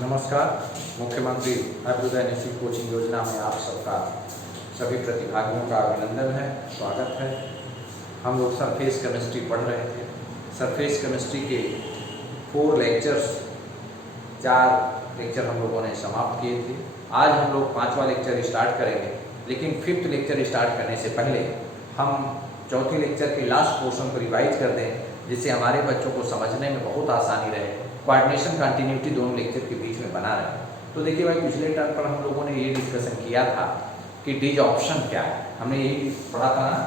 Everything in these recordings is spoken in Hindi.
नमस्कार। मुख्यमंत्री अभ्युदय निश्चित कोचिंग योजना में आप सबका सभी प्रतिभागियों का अभिनंदन है, स्वागत है। हम लोग सरफेस केमिस्ट्री पढ़ रहे थे। सरफेस केमिस्ट्री के 4 लेक्चर्स 4 लेक्चर हम लोगों ने समाप्त किए थे। आज हम लोग 5वां लेक्चर स्टार्ट करेंगे, लेकिन 5th लेक्चर स्टार्ट करने से पहले हम चौथे लेक्चर के लास्ट पोर्शन को रिवाइज कर दें, जिससे हमारे बच्चों को समझने में बहुत आसानी रहे। कोऑर्डिनेशन कंटिन्यूटी दोनों लेक्चर के बीच में बना रहे। तो देखिए भाई, पिछले टर्म पर हम लोगों ने ये डिस्कशन किया था कि डिजॉर्प्शन क्या है। हमने यही पढ़ा था ना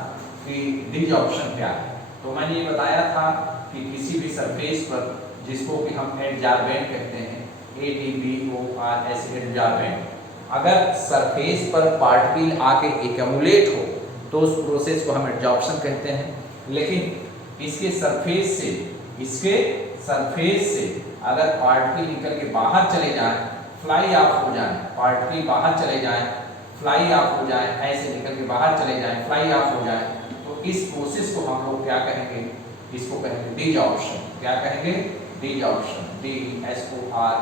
कि डिजॉर्प्शन क्या है। तो मैंने ये बताया था कि किसी भी सरफेस पर, जिसको कि हम एडजॉर्बेंट कहते हैं, ADBORS एडजॉर्बेंट, अगर सरफेस पर पार्टिकल आके एक्यूमुलेट हो तो उस प्रोसेस को हम एडजॉर्प्शन कहते हैं। लेकिन इसके सरफेस से अगर पार्टिकल निकल के बाहर चले जाएं, फ्लाई ऑफ हो जाएं, पार्टिकल बाहर चले जाएं, फ्लाई ऑफ हो जाएं, ऐसे निकल के बाहर चले जाएं, फ्लाई ऑफ हो जाएं, तो इस प्रोसेस को हम लोग क्या कहेंगे? इसको कहेंगे डिजॉर्प्शन। क्या कहेंगे? डिजॉर्प्शन। DISORPTI।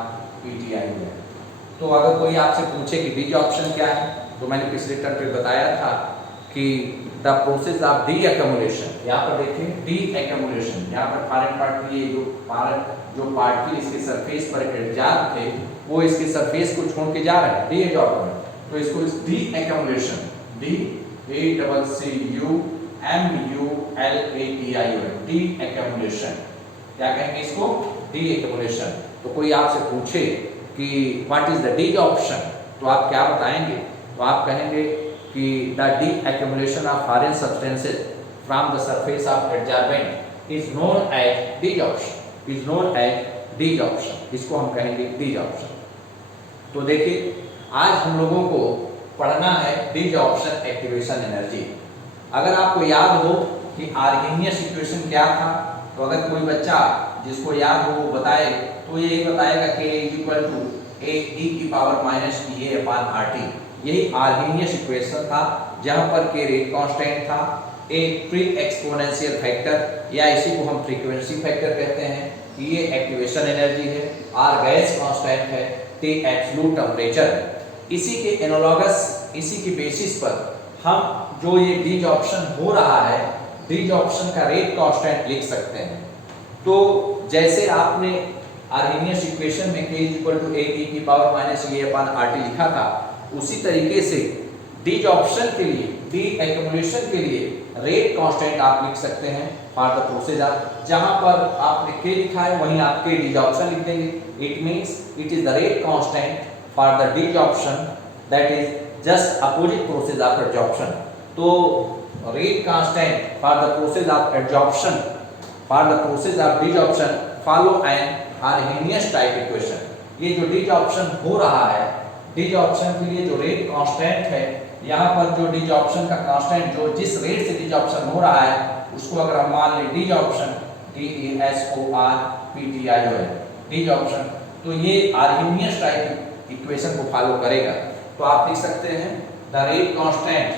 तो अगर कोई आपसे पूछे कि डिजॉर्प्शन क्या है, तो मैंने पिछले टर्म पे बताया था कि the process of D accumulation. यहाँ पर देखिए डी एक्यूमुलेशन, यहाँ पर फॉरेन पार्टिकल, ये जो पार्टिकल इसके सरफेस पर एडजॉर्ब थे वो इसके सरफेस को छोड़ के जा रहे हैं, डी एडजॉर्बमेंट। तो इसको D accumulation, DACCUMULATION, D accumulation. क्या कहेंगे इसको? D accumulation. तो कोई आपसे पूछे कि व्हाट इज द डिजॉर्प्शन, तो आप क्या बताएंगे? तो आप कहेंगे कि the de accumulation of foreign substances from the surface of adsorbent is known as desorption, is known as desorption. इसको हम कहेंगे डिजॉर्प्शन। तो देखिए, आज हम लोगों को पढ़ना है डिजॉर्प्शन एक्टिवेशन एनर्जी। अगर आपको याद हो कि आर्हेनियस इक्वेशन क्या था, तो अगर कोई बच्चा जिसको याद हो वो बताए, तो ये बताएगा कि A=AE⁻TA/RT। यही आर्हेनियस इक्वेशन था, जहां पर के रेट कांस्टेंट था, ए प्री एक्सपोनेंशियल फैक्टर या इसी को हम फ्रीक्वेंसी फैक्टर कहते हैं, ये एक्टिवेशन एनर्जी है, आर गैस कांस्टेंट है, टी एब्सोल्यूट टेंपरेचर है। इसी के एनालॉगस, इसी की बेसिस पर हम जो ये डिजॉर्प्शन हो रहा है, डिजॉर्प्शन का रेट कांस्टेंट लिख सकते हैं। तो जैसे आपने आर्हेनियस इक्वेशन में K=AE⁻TA/RT लिखा था, उसी तरीके से डिजॉर्प्शन के लिए, डी एक्यूमुलेशन के लिए रेट कांस्टेंट आप लिख सकते हैं फॉर द प्रोसेस ऑफ, जहां पर आपने K लिखा है वहीं आप K डिजॉर्प्शन लिख देंगे। It means it is the rate constant for the desorption that is just opposite process of adsorption. तो rate constant for the process of adsorption, for the process of desorption follow an Arrhenius type equation. ये जो डिजॉर्प्शन हो रहा है, डिजॉर्प्शन के लिए जो रेट कांस्टेंट है, यहाँ पर जो डिजॉर्प्शन का कांस्टेंट, जो जिस रेट से डिजॉर्प्शन हो रहा है, उसको अगर हम मान लें डिजॉर्प्शन, DISORPTI है डिजॉर्प्शन, तो ये आर्हेनियस टाइप इक्वेशन को फॉलो करेगा। तो आप लिख सकते हैं द रेट कांस्टेंट,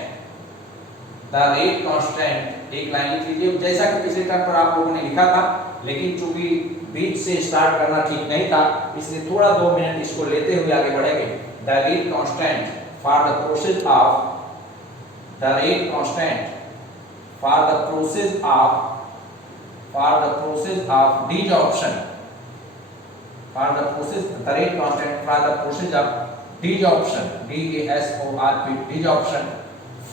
एक लाइन लिख लीजिए, जैसा कि पिछले टर्म पर आप लोगों ने लिखा था, लेकिन चूंकि बीच से स्टार्ट करना ठीक नहीं था, इसलिए थोड़ा 2 मिनट इसको लेते हुए आगे बढ़ेंगे। The rate constant for the process of desorption, DASORP desorption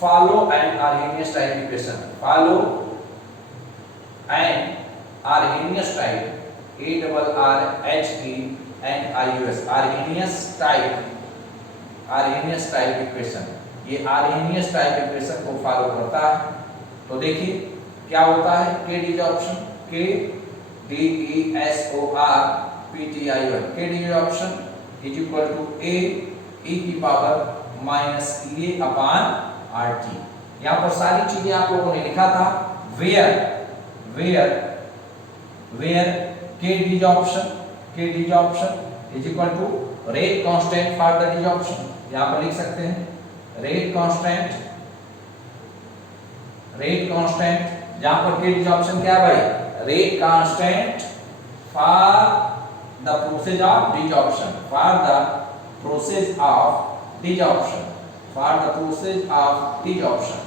follow an Arrhenius type equation, follow an Arrhenius type, ARRHENIUS, Arrhenius type equation। ये Arrhenius type equation को फॉलो करता है। तो देखिए क्या होता है, K desorption, K DESORPTI, K desorption is equal to AE⁻TA/RT। यहाँ पर सारी चीजें आप लोगों ने लिखा था, where K desorption is equal to rate constant for the desorption. यहाँ पर लिख सकते हैं रेट कांस्टेंट, जहां पर K डिजॉर्प्शन क्या है भाई? Rate constant for the process of desorption, for the process of desorption, for the process of desorption।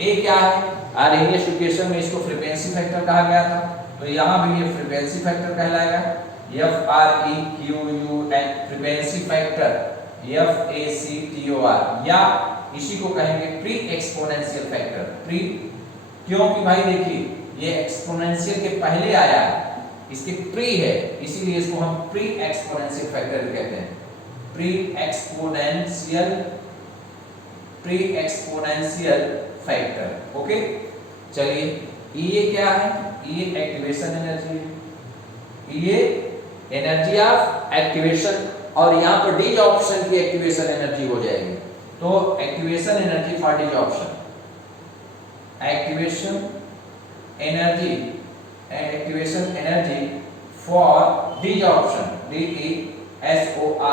ए क्या है? आरएनएस इक्वेशन में इसको फ्रीक्वेंसी फैक्टर कहा गया था, तो यहाँ भी ये फ्रीक्वेंसी फैक्टर कहलाएगा। F R E Q U N, frequency factor F A C T O R, या इसी को कहेंगे प्री एक्सपोनेंशियल फैक्टर। प्री क्योंकि भाई देखिए ये एक्सपोनेंशियल के पहले आया है, इसके प्री है, इसीलिए इसको हम प्री एक्सपोनेंशियल फैक्टर कहते हैं। Pre exponential factor. ओके, चलिए ये क्या है? ये एक्टिवेशन एनर्जी है, ये एनर्जी ऑफ एक्टिवेशन, और यहाँ पर डिसऑर्प्शन की एक्टिवेशन एनर्जी हो जाएगी। तो activation energy for desorption, activation energy for desorption, DESORPTIO।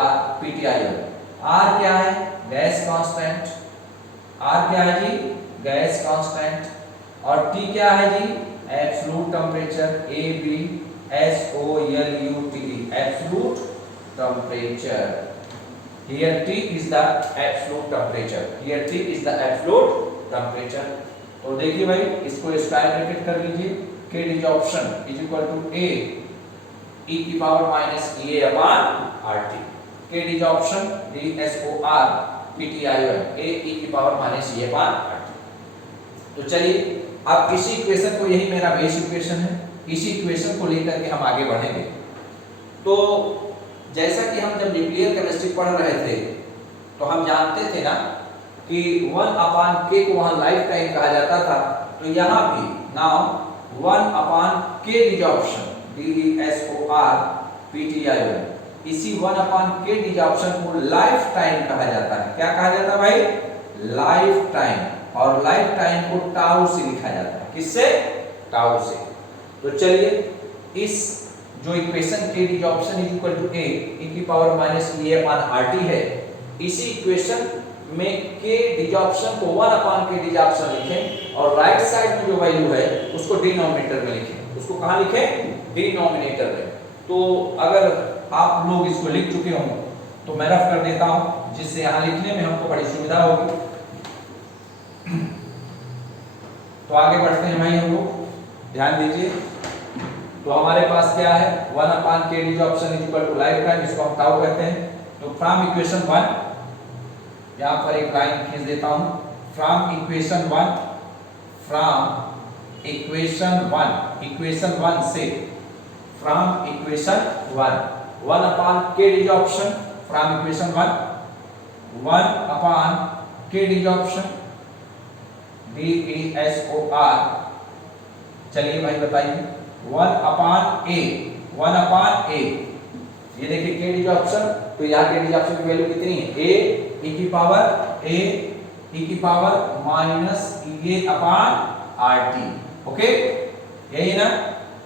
R क्या है? Gas constant. आर क्या है जी? Gas constant. और टी क्या है जी? Absolute temperature, ABSOLUT, absolute temperature। Here T is the absolute temperature, here T is the absolute temperature। तो देखिए भाई इसको स्क्वायर ब्रैकेट कर लीजिए, K desorption is equal to A e की power minus EA upon RT। K desorption DSORPTIO है, A e की power minus EA upon RT। तो चलिए अब इसी इक्वेशन को, यही मेरा बेस इक्वेशन है, इसी इक्वेशन को लेकर के हम आगे बढ़ेंगे। तो जैसा कि हम जब न्यूक्लियर केमिस्ट्री पढ़ रहे थे तो हम जानते थे ना कि 1/k को वहां लाइफ टाइम कहा जाता था, तो यहाँ भी नाउ 1/k डिसऑर्प्शन, DESORPTIO, इसी 1/k डिसऑर्प्शन को लाइफ टाइम कहा जाता है। क्या कहा जाता है भाई? Life time. और लाइफ टाइम को टाउ से लिखा जाता है। किससे? टाउ से। तो चलिए इस जो इक्वेशन के desorption is equal to A e की power minus EA upon RT है, इसी इक्वेशन में के डिसऑर्प्शन को 1/k डिसऑर्प्शन लिखें, और राइट साइड में जो वैल्यू है उसको डिनोमिनेटर में लिखें। उसको कहाँ लिखें? डिनोमिनेटर में। तो अगर आप लोग इसको लिख चुके हों तो मैं रफ कर देता हूं, जिससे यहाँ लिखने में हमको बड़ी सुविधा होगी। तो आगे बढ़ते हैं भाई हम लोग, ध्यान दीजिए। तो हमारे पास क्या है? 1/k desorption is equal to life time, इसको हम टाउ कहते हैं। तो फ्रॉम इक्वेशन 1, यहाँ पर एक लाइन खींच देता हूं, फ्रॉम इक्वेशन 1 से, from equation 1/k desorption, from equation 1/k desorption DESOR। चलिए भाई बताइए 1/A, ये देखिए K डिसऑर्प्शन, तो यहाँ K डिसऑर्प्शन की वैल्यू कितनी है? A e की power minus EA upon RT। Okay, यही ना?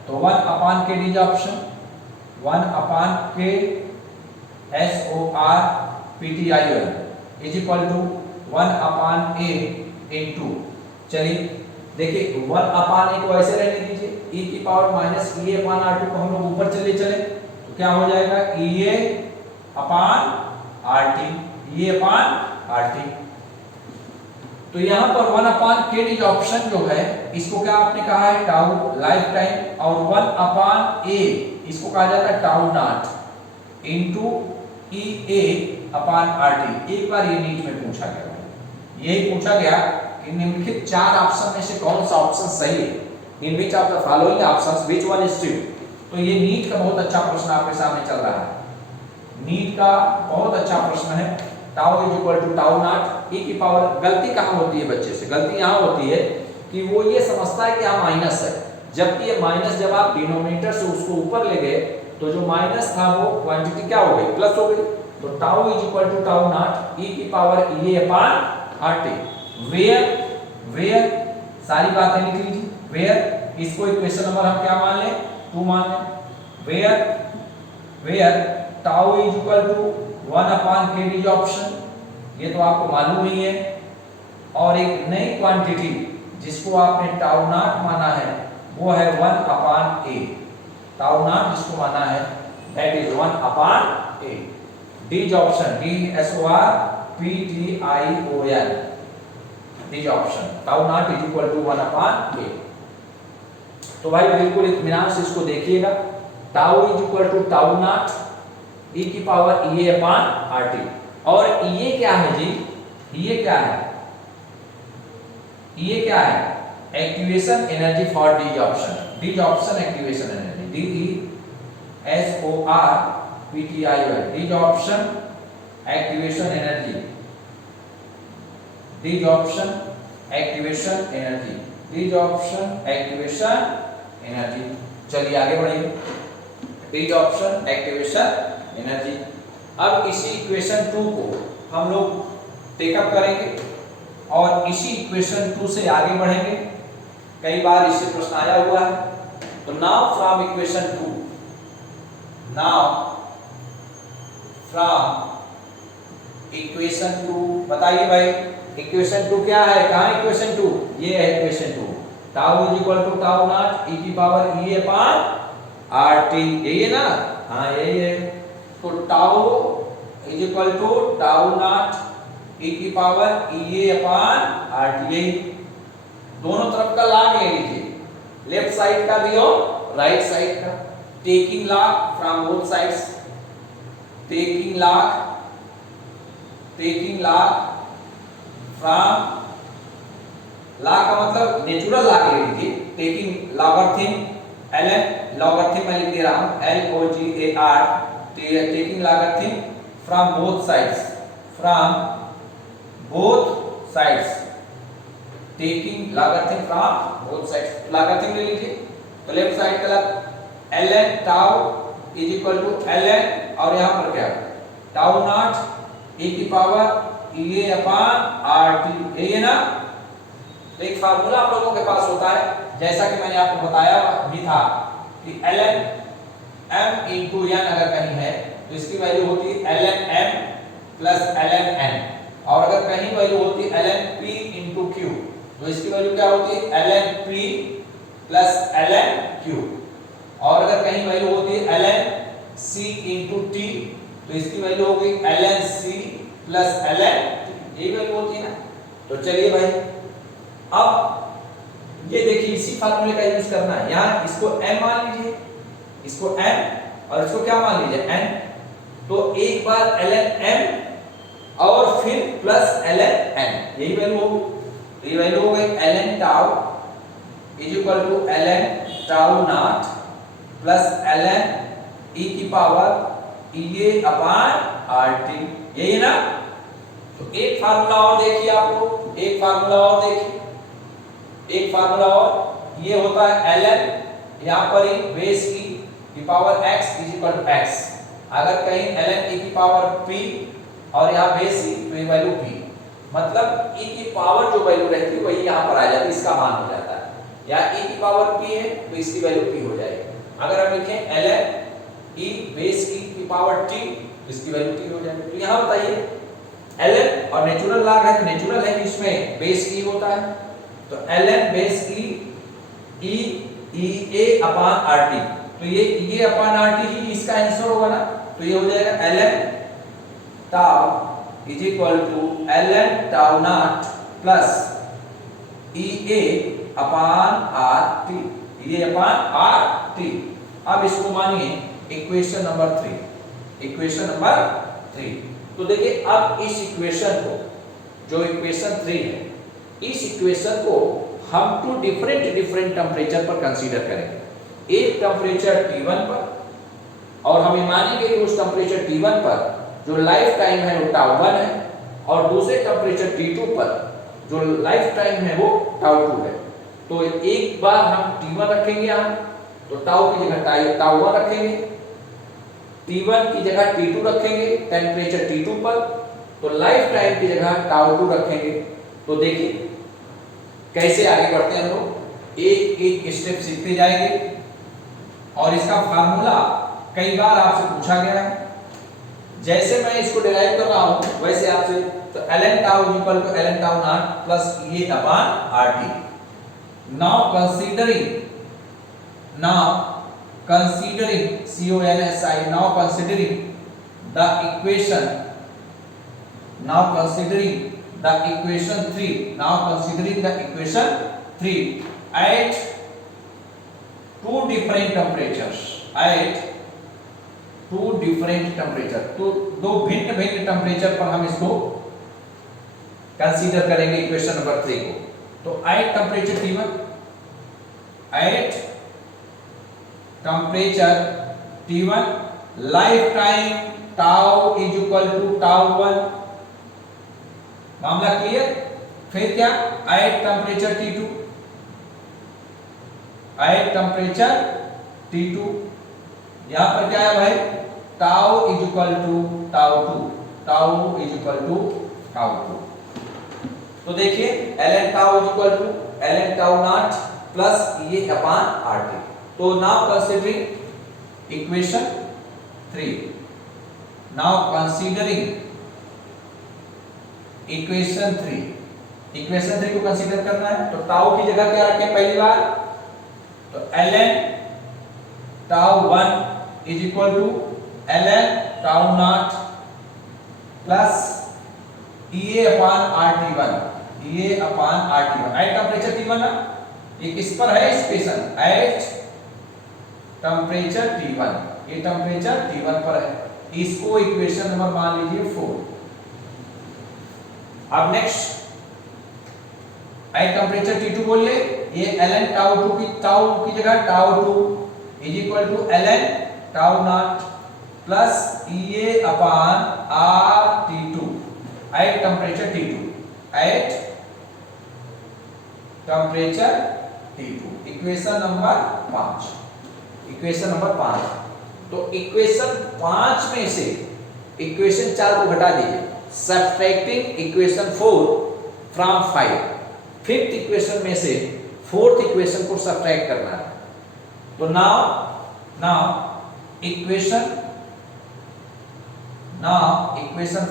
तो 1/k desorption, 1/k SORPTIO is equal to 1/A into, चलिए देखिए 1/A को ऐसे रहने दीजिए, e की power minus EA upon RT को हम लोग ऊपर चले तो क्या हो जाएगा? EA upon RT, EA upon RT। तो यहाँ पर 1/k डिसऑर्प्शन जो है इसको क्या आपने कहा है? Tau, life time. और 1/A इसको कहा जाता है tau not into EA upon RT। एक बार ये नीट में पूछा गया, यही पूछा गया कि निम्नलिखित 4 ऑप्शन में से कौन सा ऑप्शन सही है? In which of the following options which one is true? तो ये नीट का बहुत अच्छा प्रश्न आपके सामने चल रहा है, नीट का बहुत अच्छा प्रश्न है। Tau is equal to tau naught e की पावर, गलती कहाँ होती है बच्चे से? गलती यहाँ होती है कि वो ये समझता है कि यहाँ माइनस है, जबकि ये माइनस जब आप डिनोमिनेटर से उसको ऊपर ले गए तो जो माइनस था वो क्वांटिटी क्या हो गई? प्लस हो गई। तो tau is equal to tau naught e की power EA upon RT। Where सारी बातें लिख लीजिए। वेयर इसको इक्वेशन नंबर हम क्या मान लें? 2 मान लें। Where tau is equal to 1/k desorption, ये तो आपको मालूम ही है, और एक नई क्वांटिटी जिसको आपने टाउ नॉट माना है वो है 1/A। टाउ नॉट जिसको माना है that is 1 upon a. D is option, D S O R P T I O N, D is option. tau naught is equal to 1 upon a. तो भाई बिल्कुल इत्मीनान से इसको देखिएगा, tau is equal to tau naught e की पावर e अपॉन RT। और ये क्या है जी, ये क्या है, ये क्या है, activation energy for D option, D option activation energy, DESORPTION, D option activation energy, D option activation energy, D option activation energy. चलिए आगे बढ़िए, डी ऑप्शन एक्टिवेशन एनर्जी। अब इसी इक्वेशन 2 को हम लोग टेकअप करेंगे और इसी इक्वेशन 2 से आगे बढ़ेंगे। कई बार इससे प्रश्न आया हुआ है। तो now from equation 2, now from equation 2, बताइए भाई इक्वेशन 2 क्या है, कहां इक्वेशन 2, ये है equation 2। Tau is equal to tau naught e की पावर e अपॉन RT, यही है ना, हाँ यही है। तो tau is equal to tau naught e की पावर e अपॉन RT, यही। दोनों तरफ का log ले लीजिए, लेफ्ट साइड का भी और राइट साइड का, taking log from both sides, taking log from, log का मतलब नेचुरल log ले लीजिए, टेकिंग लॉगरिथम ln, लॉगरिथम मैं लिख दे रहा हूं LOGAR, taking logarithm from both sides, from both sides, taking logarithm from both sides, logarithm ले लीजिए। तो लेफ्ट साइड का ln tau is equal to ln, और यहां पर क्या, टाउ नॉट e की पावर e अपॉन RT, यही है ना। तो एक फार्मूला आप लोगों के पास होता है, जैसा कि मैंने आपको बताया भी था कि ln m into n अगर कहीं है तो इसकी वैल्यू होती है ln m plus ln n, और अगर कहीं वैल्यू होती है ln p into q तो इसकी वैल्यू क्या होती है ln p plus ln q, और अगर कहीं वैल्यू होती है ln c into t तो इसकी वैल्यू होगी ln c plus ln t, यही वैल्यू होती है ना। तो चलिए भाई अब ये देखिए इसी फार्मूले का यूज करना है। यहां इसको m मान लीजिए, इसको m और इसको क्या मान लीजिए n, तो एक बार ln m और फिर प्लस ln n, यही वैल्यू होगी। तो ये वैल्यू हो गई ln tau is equal to ln tau naught plus ln e की पावर e अपॉन RT, यही ना। तो एक फार्मूला और देखिए, आपको एक फार्मूला और देखिए, एक फार्मूला और ये होता है ln, यहां पर ही बेस e की power x is equal to x, अगर कहीं ln e की पावर p और यहां बेस e तो ये वैल्यू p, मतलब e की पावर जो वैल्यू रहती है वही यहां पर आ जाती है, इसका मान हो जाता है। या e की पावर p है तो इसकी वैल्यू p हो जाएगी। अगर हम लिखें ln e बेस e की पावर t तो इसकी वैल्यू t हो जाएगी। तो यहां बताइए ln और नेचुरल लॉग है, नेचुरल है इसमें बेस e होता है, तो ln base e a upon RT, तो ये अपॉन RT ही इसका आंसर होगा ना। तो ये हो जाएगा ln tau is equal to ln tau naught plus e a upon RT, e a upon RT। अब इसको मानिए इक्वेशन नंबर 3, इक्वेशन नंबर 3। तो देखिए अब इस इक्वेशन को, जो इक्वेशन 3 है, इस इक्वेशन को हम टू डिफरेंट टेम्परेचर पर कंसीडर करेंगे। एक टेम्परेचर T1 पर, और हम ये मानेंगे कि उस टेम्परेचर T1 पर जो लाइफ टाइम है वो टाउ1 है, और दूसरे टेम्परेचर T2 पर जो लाइफ टाइम है वो टाउ2 है। तो एक बार हम T1 रखेंगे यहाँ, तो टाउ की जगह टाउ1 रखेंगे, T1 की जगह T2 रखेंगे टेम्परेचर T2 पर, तो लाइफ टाइम की जगह टाउ2 रखेंगे। तो देखिए कैसे आगे बढ़ते हैं हम लोग, एक एक स्टेप सीखते जाएंगे। और इसका फार्मूला कई बार आपसे पूछा गया है, जैसे मैं इसको डिराइव कर रहा हूं वैसे आपसे, तो ln tau is equal to ln tau naught plus e upon RT। Now considering, now considering CONSI, now considering the equation 3 at two different temperatures, तो दो भिन्न टेम्परेचर पर हम इसको कंसीडर करेंगे इक्वेशन नंबर 3 को। तो at temperature T1, lifetime tau is equal to tau 1, मामला क्लियर। फिर क्या, एट टेम्परेचर T2, यहां पर क्या है भाई, tau is equal to tau 2, तो देखिए ln tau is equal to ln tau naught plus ये अपॉन RT। तो नाउ कंसीडरिंग इक्वेशन 3, इक्वेशन 3 को कंसीडर करना है। तो टाउ की जगह क्या रखें पहली बार, तो ln tau 1 is equal to ln tau naught plus EA upon RT1, at temperature T1 ना, ये किस पर है इक्वेशन, एट टेम्परेचर T1, ये टेम्परेचर T1 पर है, इसको इक्वेशन नंबर मान लीजिए 4। अब नेक्स्ट एट टेम्परेचर T2 बोल ले, ये ln टाउ 2 की जगह tau 2 is equal to ln tau naught plus EA upon RT2 at temperature T2, equation number 5। तो इक्वेशन 5 में से इक्वेशन 4 को घटा दीजिए, subtracting equation 4 from 5, fifth equation में से फोर्थ इक्वेशन को सब्ट्रैक्ट करना है। तो now equation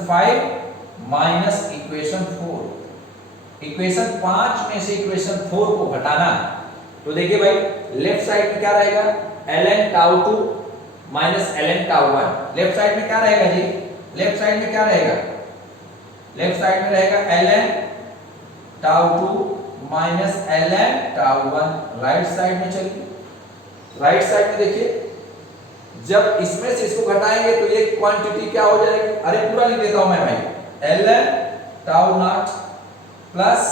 5 minus equation 4, equation 5 में से इक्वेशन 4 को घटाना है। तो देखिए भाई लेफ्ट साइड में क्या रहेगा, ln tau 2 minus ln tau 1, left side में क्या रहेगा जी, लेफ्ट साइड में ln tau 2 minus ln tau 1। Right side में चलिए, राइट साइड में देखिए जब इसमें से इसको घटाएंगे तो ये क्वांटिटी क्या हो जाएगी, अरे पूरा लिख देता हूं मैं भाई, ln tau naught plus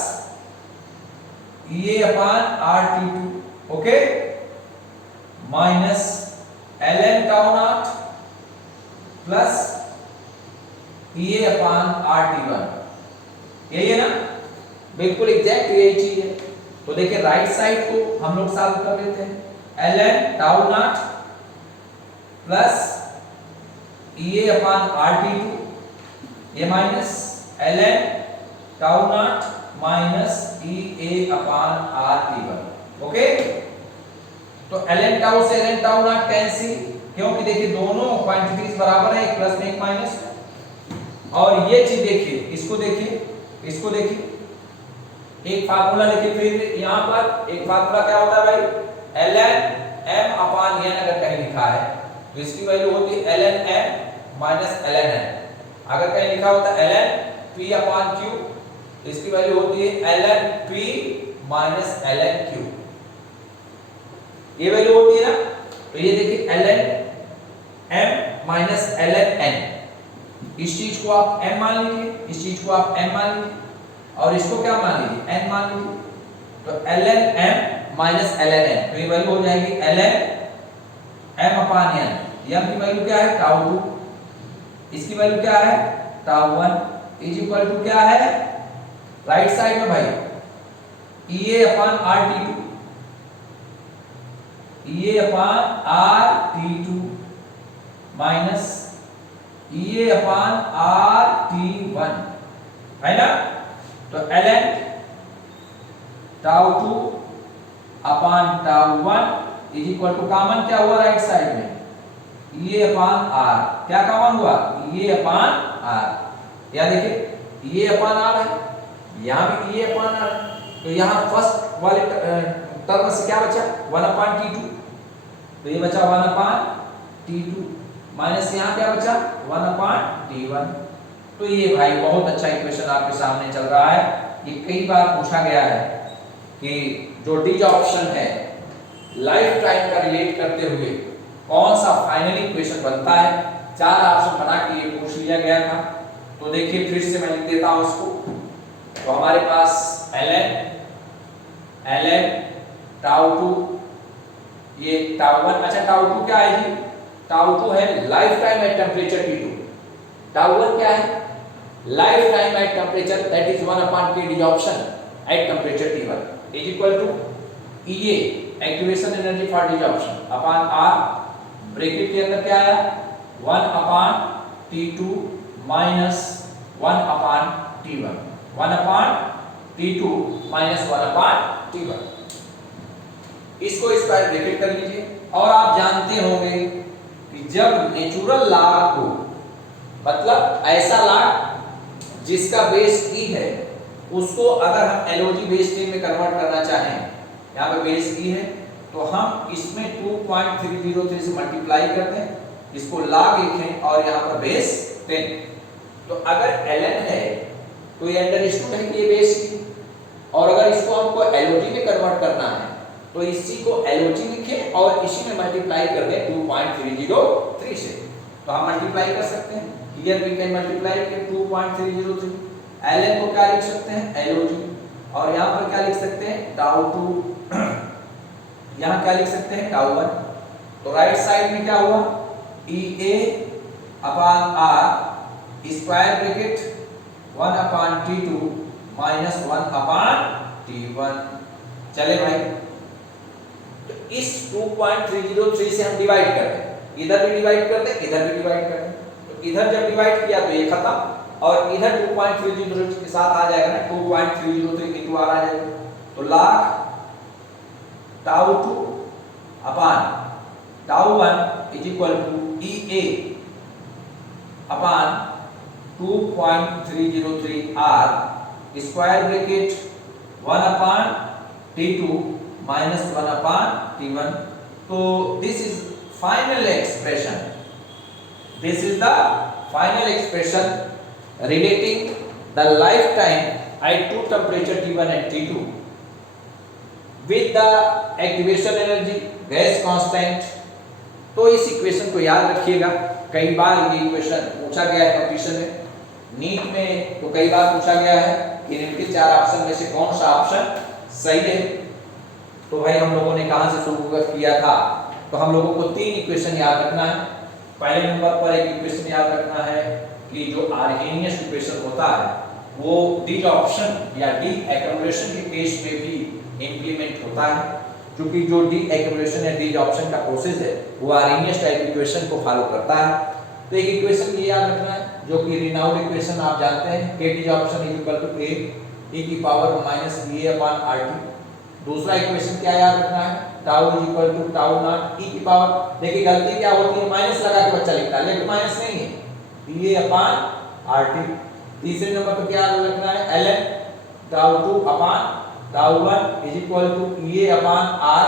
EA upon RT2, okay, minus ln tau naught plus EA upon RT1, यही है ना, बिल्कुल एग्जैक्ट यही चीज है। तो देखिए राइट साइड को हम लोग सॉल्व कर लेते हैं, ln tau naught plus EA upon RT2, ये minus ln tau not minus EA upon RT1, okay. तो ln टाउ से ln टाउ नॉट कैंसिल, क्योंकि देखिए दोनों क्वांटिटीज बराबर है, एक प्लस में एक माइनस में। और ये चीज देखिए, इसको देखिए, एक फार्मूला लिखिए, फिर यहां पर एक फार्मूला क्या होता है भाई, ln m अपॉन n अगर कहीं लिखा है तो इसकी वैल्यू होती है ln m minus ln n। अगर कहीं लिखा होता है ln p अपॉन q तो इसकी वैल्यू होती है ln p minus ln q, ये वैल्यू होती है ना। तो ये देखिए ln m minus ln n, इस चीज को आप m मान लीजिए, और इसको क्या मान लीजिए, n मान लीजिए। तो ln m minus ln n, तो ये वैल्यू हो जाएगी ln m upon n, m की वैल्यू क्या है टाउ 2, इसकी वैल्यू क्या है टाउ 1, इज इक्वल टू क्या है राइट साइड में भाई EA upon RT2 minus EA upon RT1, है ना। तो ln tau 2 upon tau 1 is equal to, common क्या हुआ राइट साइड में, EA अपॉन R, क्या कॉमन हुआ EA अपॉन R, या देखिए EA अपॉन R है, यहाँ भी EA अपॉन R, तो यहाँ फर्स्ट वाले टर्म से क्या बचा 1 अपॉन T2, तो ये बचा 1/T2 माइनस यहाँ क्या बचा 1/T1। तो ये भाई बहुत अच्छा इक्वेशन आपके सामने चल रहा है। ये कई बार पूछा गया है कि जो डी ऑप्शन है लाइफ टाइम का रिलेट करते हुए कौन सा फाइनल इक्वेशन बनता है, 4 ऑप्शन बना के ये पूछ लिया गया था। तो देखिए फिर से मैं लिख देता हूं इसको। तो हमारे पास ln τ2 ये τ1, अच्छा τ2 क्या है जी, τ2 है lifetime at temperature T2, τ1 क्या है lifetime at temperature that is 1/k desorption at temperature T1 is equal to EA activation energy for desorption upon R, bracket के अंदर क्या आया 1/T2 minus 1/T1, 1/T2 minus 1/T1। इसको स्क्वायर ब्रैकेट कर लीजिए। और आप जानते होंगे कि जब नेचुरल लॉग को, मतलब ऐसा लॉग जिसका बेस E है, उसको अगर हम LOG बेस 10 में कन्वर्ट करना चाहें, यहाँ पे बेस E है, तो हम इसमें 2.303 से मल्टीप्लाई कर दें, इसको लॉग लिखें और यहाँ पर बेस 10। तो अगर ln है तो ये अंडरस्टूड है कि ये बेस E, और अगर इसको हमको LOG में कन्वर्ट करना है तो इसी को LOG लिखें और इसी में मल्टीप्लाई कर दें 2.303 से। तो हम मल्टीप्लाई कर सकते हैं, हियर वी कैन मल्टीप्लाई के 2.303। ln को क्या लिख सकते हैं LOG, और यहाँ पर क्या लिख सकते हैं τ2, यहाँ क्या लिख सकते हैं τ1। तो राइट साइड में क्या हुआ EA upon R square bracket 1/T2 minus 1/T1। चले भाई, तो इस 2.303 से हम डिवाइड करते हैं, इधर भी डिवाइड करते हैं, इधर भी डिवाइड करते हैं। तो इधर जब डिवाइड किया तो ये खत्म, और इधर 2.303 के साथ आ जाएगा ना 2.303 into R आ जाएगा। तो log τ2 upon τ1 is equal to EA upon 2.303 R square bracket 1/T2 minus 1/T1। तो this is final expression, this is the final expression relating the lifetime at two temperature T1 and T2 with the activation energy gas constant। तो इस इक्वेशन को याद रखिएगा, कई बार ये इक्वेशन पूछा गया है कंपटीशन में, नीट में तो कई बार पूछा गया है कि निम्नलिखित 4 ऑप्शन में से कौन सा ऑप्शन सही है। तो भाई हम लोगों ने कहां से शुरू किया था, तो हम लोगों को 3 इक्वेशन याद रखना है। पहले नंबर पर एक इक्वेशन याद रखना है कि जो आर्हेनियस इक्वेशन होता है वो डी ऑप्शन या डी एक्युमुलेशन के केस में भी इंप्लीमेंट होता है, क्योंकि जो डी एक्युमुलेशन या डी ऑप्शन का प्रोसेस है वो आर्हेनियस टाइप इक्वेशन को फॉलो करता है। तो एक इक्वेशन ये याद रखना है जो कि रिनाउंड इक्वेशन आप जानते हैं, K desorption is equal to a e की power minus a upon RT। दूसरा इक्वेशन क्या याद रखना है, tau is equal to tau naught e की पावर। देखिए गलती क्या होती है, माइनस लगा के बच्चा लिखता है, लेकिन माइनस नहीं है, a अपॉन RT। तीसरे नंबर पर क्या याद रखना है, ln tau 2 upon tau 1 is equal to a upon R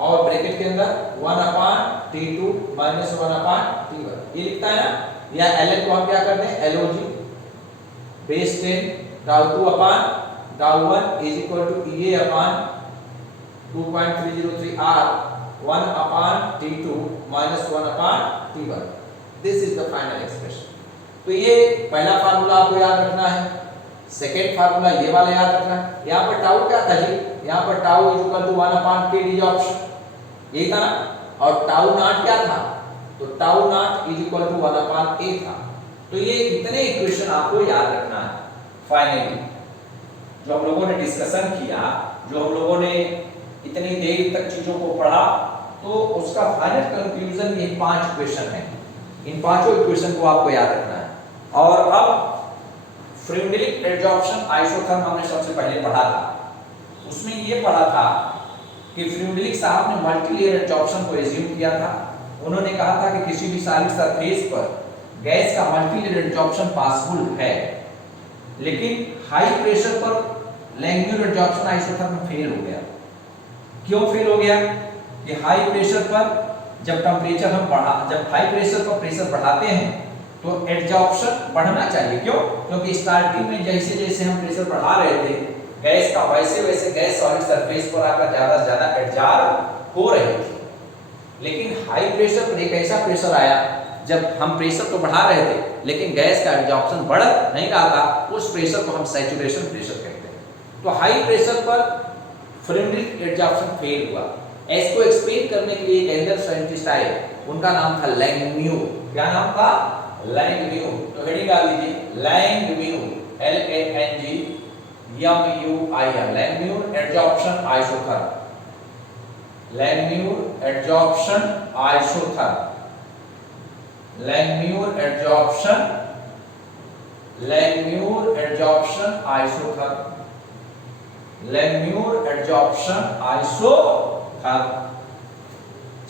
और ब्रैकेट के अंदर 1/T2 माइनस 1/T1 ये लिखता है ना, या ln को हम क्या करते हैं LOG base 10 tau 2 upon tau 1 is equal to a upon 2.303 R 1/T2 minus 1/T1। This is the final expression. तो ये पहला फार्मूला आपको याद रखना है। सेकेंड फार्मूला ये वाला याद रखना है। यहाँ पर टाउ क्या था जी, यहाँ पर tau is equal to 1/k desorption, यही था ना, और टाउ नॉट क्या था, तो tau naught is equal to 1/a था। तो ये इतने इक्वेशन आपको याद रखना है। फाइनली जो हम लोगों ने डिस्कशन किया, जो हम लोगों ने इतनी देर तक चीजों को पढ़ा, तो उसका फाइनल कंक्लूजन ये 5 इक्वेशन है। इन पांचों इक्वेशन को आपको याद रखना है। और अब फ्रीडलिक एडजॉर्प्शन आइसोथर्म हमने सबसे पहले पढ़ा था, उसमें ये पढ़ा था कि फ्रीडलिक साहब ने मल्टीलेयर एडजॉर्प्शन को एज्यूम किया था। उन्होंने कहा था कि किसी भी सॉलिड सरफेस पर गैस का मल्टीलेयर एडजॉर्प्शन पॉसिबल है, लेकिन हाई प्रेशर पर लैंगुलर एडजॉर्प्शन आइसोथर्म में फेल हो गया। क्यों फेल हो गया, कि हाई प्रेशर पर जब हाई प्रेशर पर प्रेशर बढ़ाते हैं तो एडजॉर्प्शन बढ़ना चाहिए। क्यों? क्योंकि स्टार्टिंग में जैसे जैसे हम प्रेशर बढ़ा रहे थे गैस का, वैसे वैसे गैस सॉलिड सरफेस पर आकर ज्यादा से ज्यादा एडजॉर्ब हो रही थी। लेकिन हाई प्रेशर पर एक ऐसा प्रेशर आया जब हम प्रेशर तो बढ़ा रहे थे लेकिन गैस का एडजॉर्प्शन बढ़ नहीं रहा था, उस प्रेशर को हम सैचुरेशन प्रेशर कहते हैं। तो हाई प्रेशर पर फ्रेमलिक एडजॉर्प्शन फेल हुआ। इसको एक्सप्लेन करने के लिए एक इंडियन साइंटिस्ट आए, उनका नाम था लैंगम्यू। क्या नाम था? लैंगम्यू। तो हेडिंग डाल दीजिए लैंगम्यू, LANGMUIR, लैंगम्यूर adsorption isotherm. Langmuir adsorption isotherm, Langmuir adsorption isotherm, Langmuir adsorption isotherm.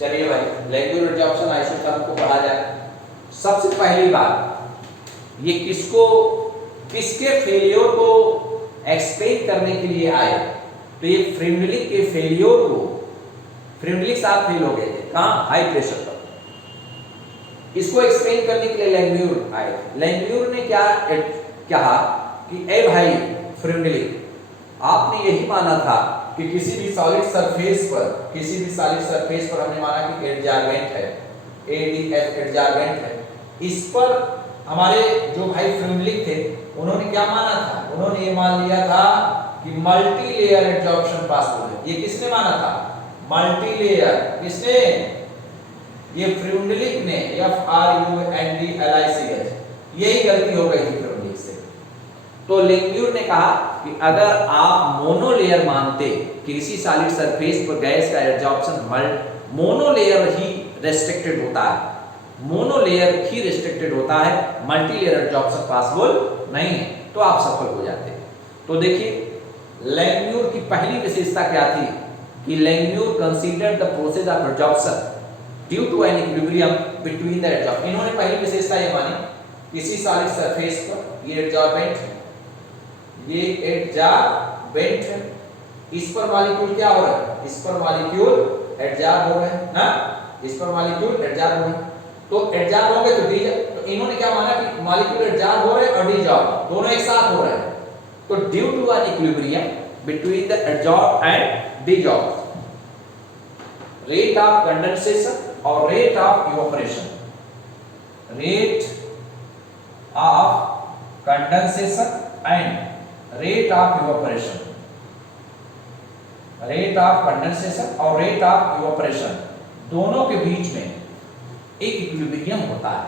चलिए भाई, लैंगम्यूर एडजॉर्प्शन आइसोथर्म को पढ़ा जाए। सबसे पहली बात, ये किसके फेलियर को एक्सप्लेन करने के लिए आए? तो ये फ्रेमलिक के फेलियर को, फ्रेमलिक साथ फेल हो गए थे कहां? हाई प्रेशर पर। इसको एक्सप्लेन करने के लिए लैंगम्यूर आए। लैंगम्यूर ने क्या कहा कि ए भाई फ्रेमलिक, आपने यही माना था कि किसी भी सॉलिड सरफेस पर हमने माना कि एडजॉर्बेंट है, ADF एडजॉर्बेंट है। इस पर हमारे जो भाई फ्रेमलिक थे उन्होंने क्या माना था? उन्होंने ये मान लिया था कि मल्टी लेयर एडजॉर्प्शन पॉसिबल है। ये किसने माना था? Multi layer. किसने? ये फ्रेमलिक ने, FRUNDLICH। यही गलती हो गई थी फ्रेमलिक से। तो लैंगम्यूर ने कहा कि अगर आप मोनोलेयर मानते कि किसी सॉलिड सरफेस पर गैस का एडजॉर्प्शन मोनोलेयर ही रेस्ट्रिक्टेड होता है, मल्टी लेयर एडजॉर्प्शन पॉसिबल नहीं है, तो आप सफल हो जाते। तो देखिए लैंगम्यूर की पहली विशेषता क्या थी कि Langmuir considered the process of adsorption due to an equilibrium between the adsorb. इन्होंने पहली विशेषता ये मानी, किसी सॉलिड सरफेस पर ये एडजॉर्बेंट है, इस पर मॉलिक्यूल क्या हो रहा है? इस पर मॉलिक्यूल एडजॉर्ब हो रहे हैं ना, इस पर मॉलिक्यूल एडजॉर्ब हो रहे हैं। तो एडजॉर्ब हो गए तो इन्होंने क्या माना कि मॉलिक्यूल एडजॉर्ब हो रहे हैं और डिजॉर्ब दोनों एक साथ हो रहे हैं। तो due to an equilibrium between the adsorb and desorb, rate of condensation और rate of evaporation, rate of condensation and rate of evaporation, rate of condensation और रेट ऑफ इवेपोरेशन दोनों के बीच में एक इक्विलिब्रियम होता है।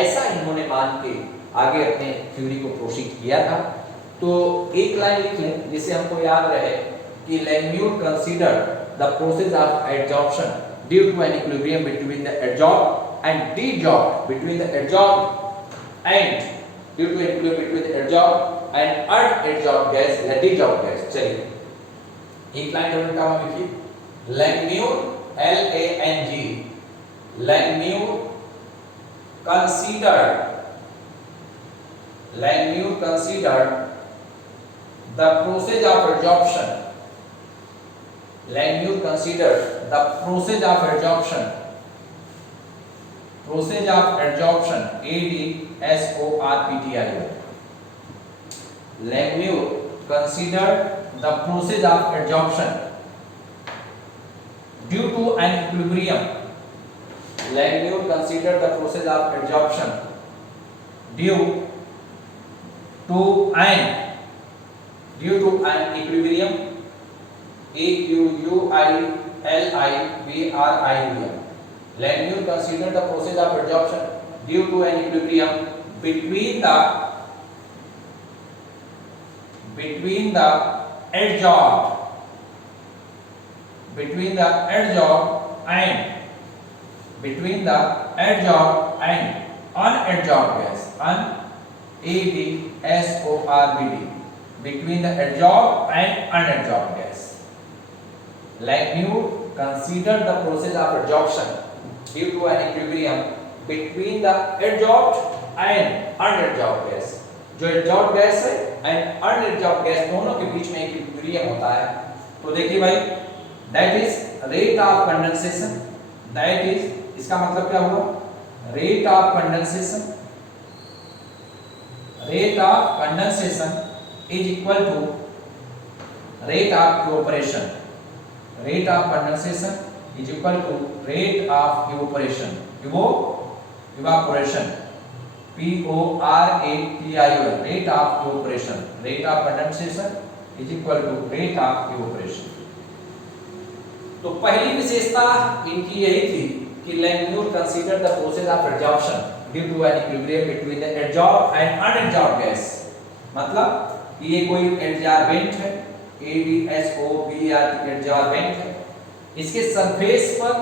ऐसा इन्होंने मान के आगे अपने थ्योरी को प्रोसीड किया था। तो एक लाइन लिख लें जिसे हमको याद रहे कि Langmuir considered the process of adsorption due to an equilibrium between the adsorbed and desorbed, between the adsorbed and due to an equilibrium between the adsorbed and unadsorbed gas, the desorbed gas। चलिए एक लाइन डबल का हम लिखिए लैंगम्यूर लैंगम्यूर considered the process of adsorption, Lagrange considered the process of adsorption, ADSORPTIO. Lagrange considered the process of adsorption due to an equilibrium. Lagrange considered the process of adsorption due to an equilibrium, EQUILIBRIUM. Lagrange considered the process of adsorption due to an equilibrium between the adsorbed and unadsorbed gas, ADSORBD, between the adsorbed and unadsorbed gas. Lagrange considered the process of adsorption due to an equilibrium between the adsorbed and unadsorbed gas. जो adsorbed gas है and unadsorbed gas दोनों के बीच में एक इक्विलिब्रियम होता है। तो देखिए भाई, that is rate of condensation, that is, इसका मतलब क्या हुआ, rate of condensation, rate of condensation is equal to rate of evaporation, rate of condensation is equal to rate of evaporation, evaporation, PORATION, rate of evaporation, rate of condensation is equal to rate of evaporation. तो पहली विशेषता इनकी यही थी कि Langmuir consider the process of adsorption due to an equilibrium between the adsorb and अनएडजॉर्ब gas, मतलब कि ये कोई एडजॉर्बेंट है, ADSOBR एडजॉर्बेंट है, इसके सरफेस पर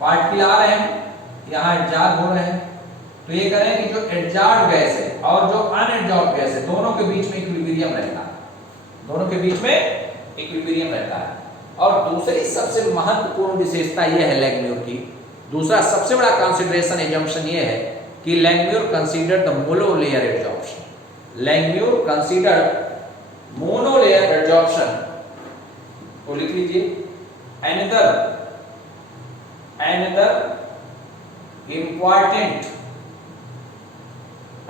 पार्टिकल आ रहे हैं, यहाँ एडजॉर्ब हो रहे हैं, तो ये कह रहे हैं कि जो एडजॉर्ब गैस है और जो अनएडजॉर्ब गैस है दोनों के बीच में इक्विलिब्रियम रहता है, दोनों के बीच में इक्विलिब्रियम रहता है। और दूसरी सबसे महत्वपूर्ण विशेषता यह है लैंगम्यूर की, दूसरा सबसे बड़ा कंसीडरेशन एजम्पशन यह है कि Langmuir considered the monolayer adsorption, Langmuir considered monolayer adsorption, तो लिख लीजिए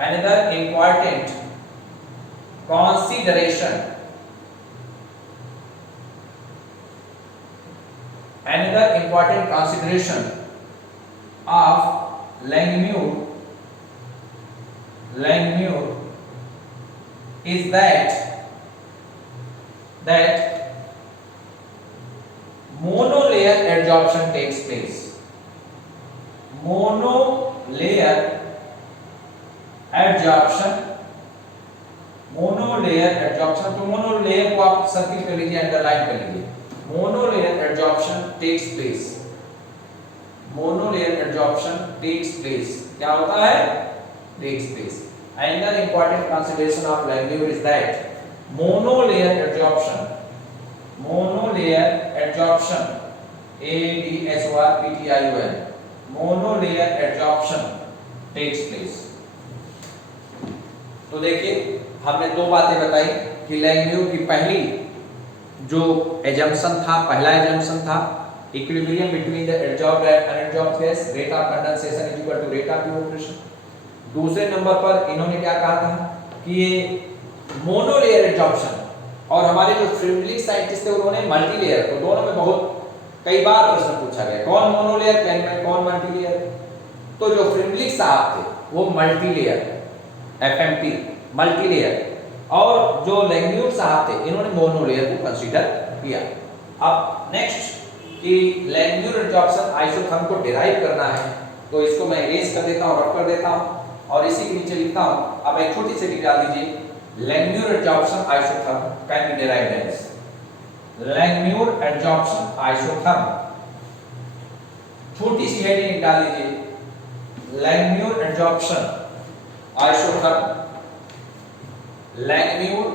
another important consideration, another important consideration of Langmuir is that monolayer adsorption takes place, monolayer adsorption, तो मोनोलेयर को आप सर्किल कर लीजिए, अंडरलाइन कर लीजिए, monolayer adsorption takes place, monolayer adsorption takes place, क्या होता है, takes place. Another important consideration of Langmuir is that monolayer adsorption, ADSORPTION, monolayer adsorption takes place। तो देखिए हमने दो बातें बताई कि लैंगम्यूर की पहली जो एजम्पशन था, पहला एजम्पशन था equilibrium between the adsorbed and unadsorbed gas, rate of condensation is equal to rate of evaporation. दूसरे नंबर पर इन्होंने क्या कहा था कि ये मोनोलेयर एडजॉर्प्शन, और हमारे जो फ्रिमलिक साइंटिस्ट थे उन्होंने मल्टीलेयर, तो दोनों में बहुत कई बार प्रश्न पूछा गया कौन मोनोलेयर कौन मल्टीलेयर, तो जो फ्रिमलिक साहब थे वो मल्टीलेयर FMT मल्टीलेयर, और जो लैंगम्यूर साहब थे इन्होंने मोनोलेयर को कंसीडर किया। अब नेक्स्ट कि लैंगम्यूर एडजॉर्प्शन आइसोथर्म को डिराइव करना है, तो इसको मैं इरेज कर देता हूँ, रब कर देता हूँ और इसी के नीचे लिखता हूँ। अब एक छोटी सी टिक डाल दीजिए, Langmuir adsorption isotherm can be derived as, Langmuir adsorption isotherm, छोटी सी हेडिंग डाल दीजिए, Langmuir adsorption isotherm, Langmuir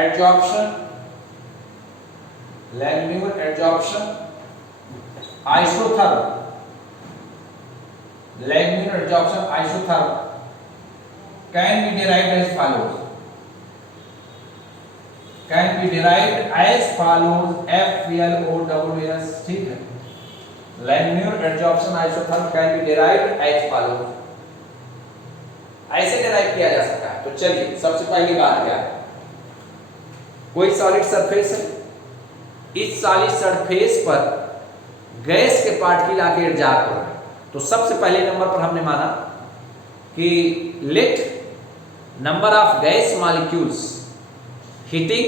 adsorption isotherm, Langmuir adsorption isotherm can be derived as follows, FVLOWS, ठीक है। Langmuir adsorption isotherm can be derived as follows, ऐसे डिराइव किया जा सकता है। तो चलिए सबसे पहली बात क्या है, कोई सॉलिड सरफेस है, इस सॉलिड सरफेस पर गैस के पार्टिकल आके एडजॉर्ब हो रहे हैं, तो सबसे पहले नंबर पर हमने माना कि let number of gas molecules hitting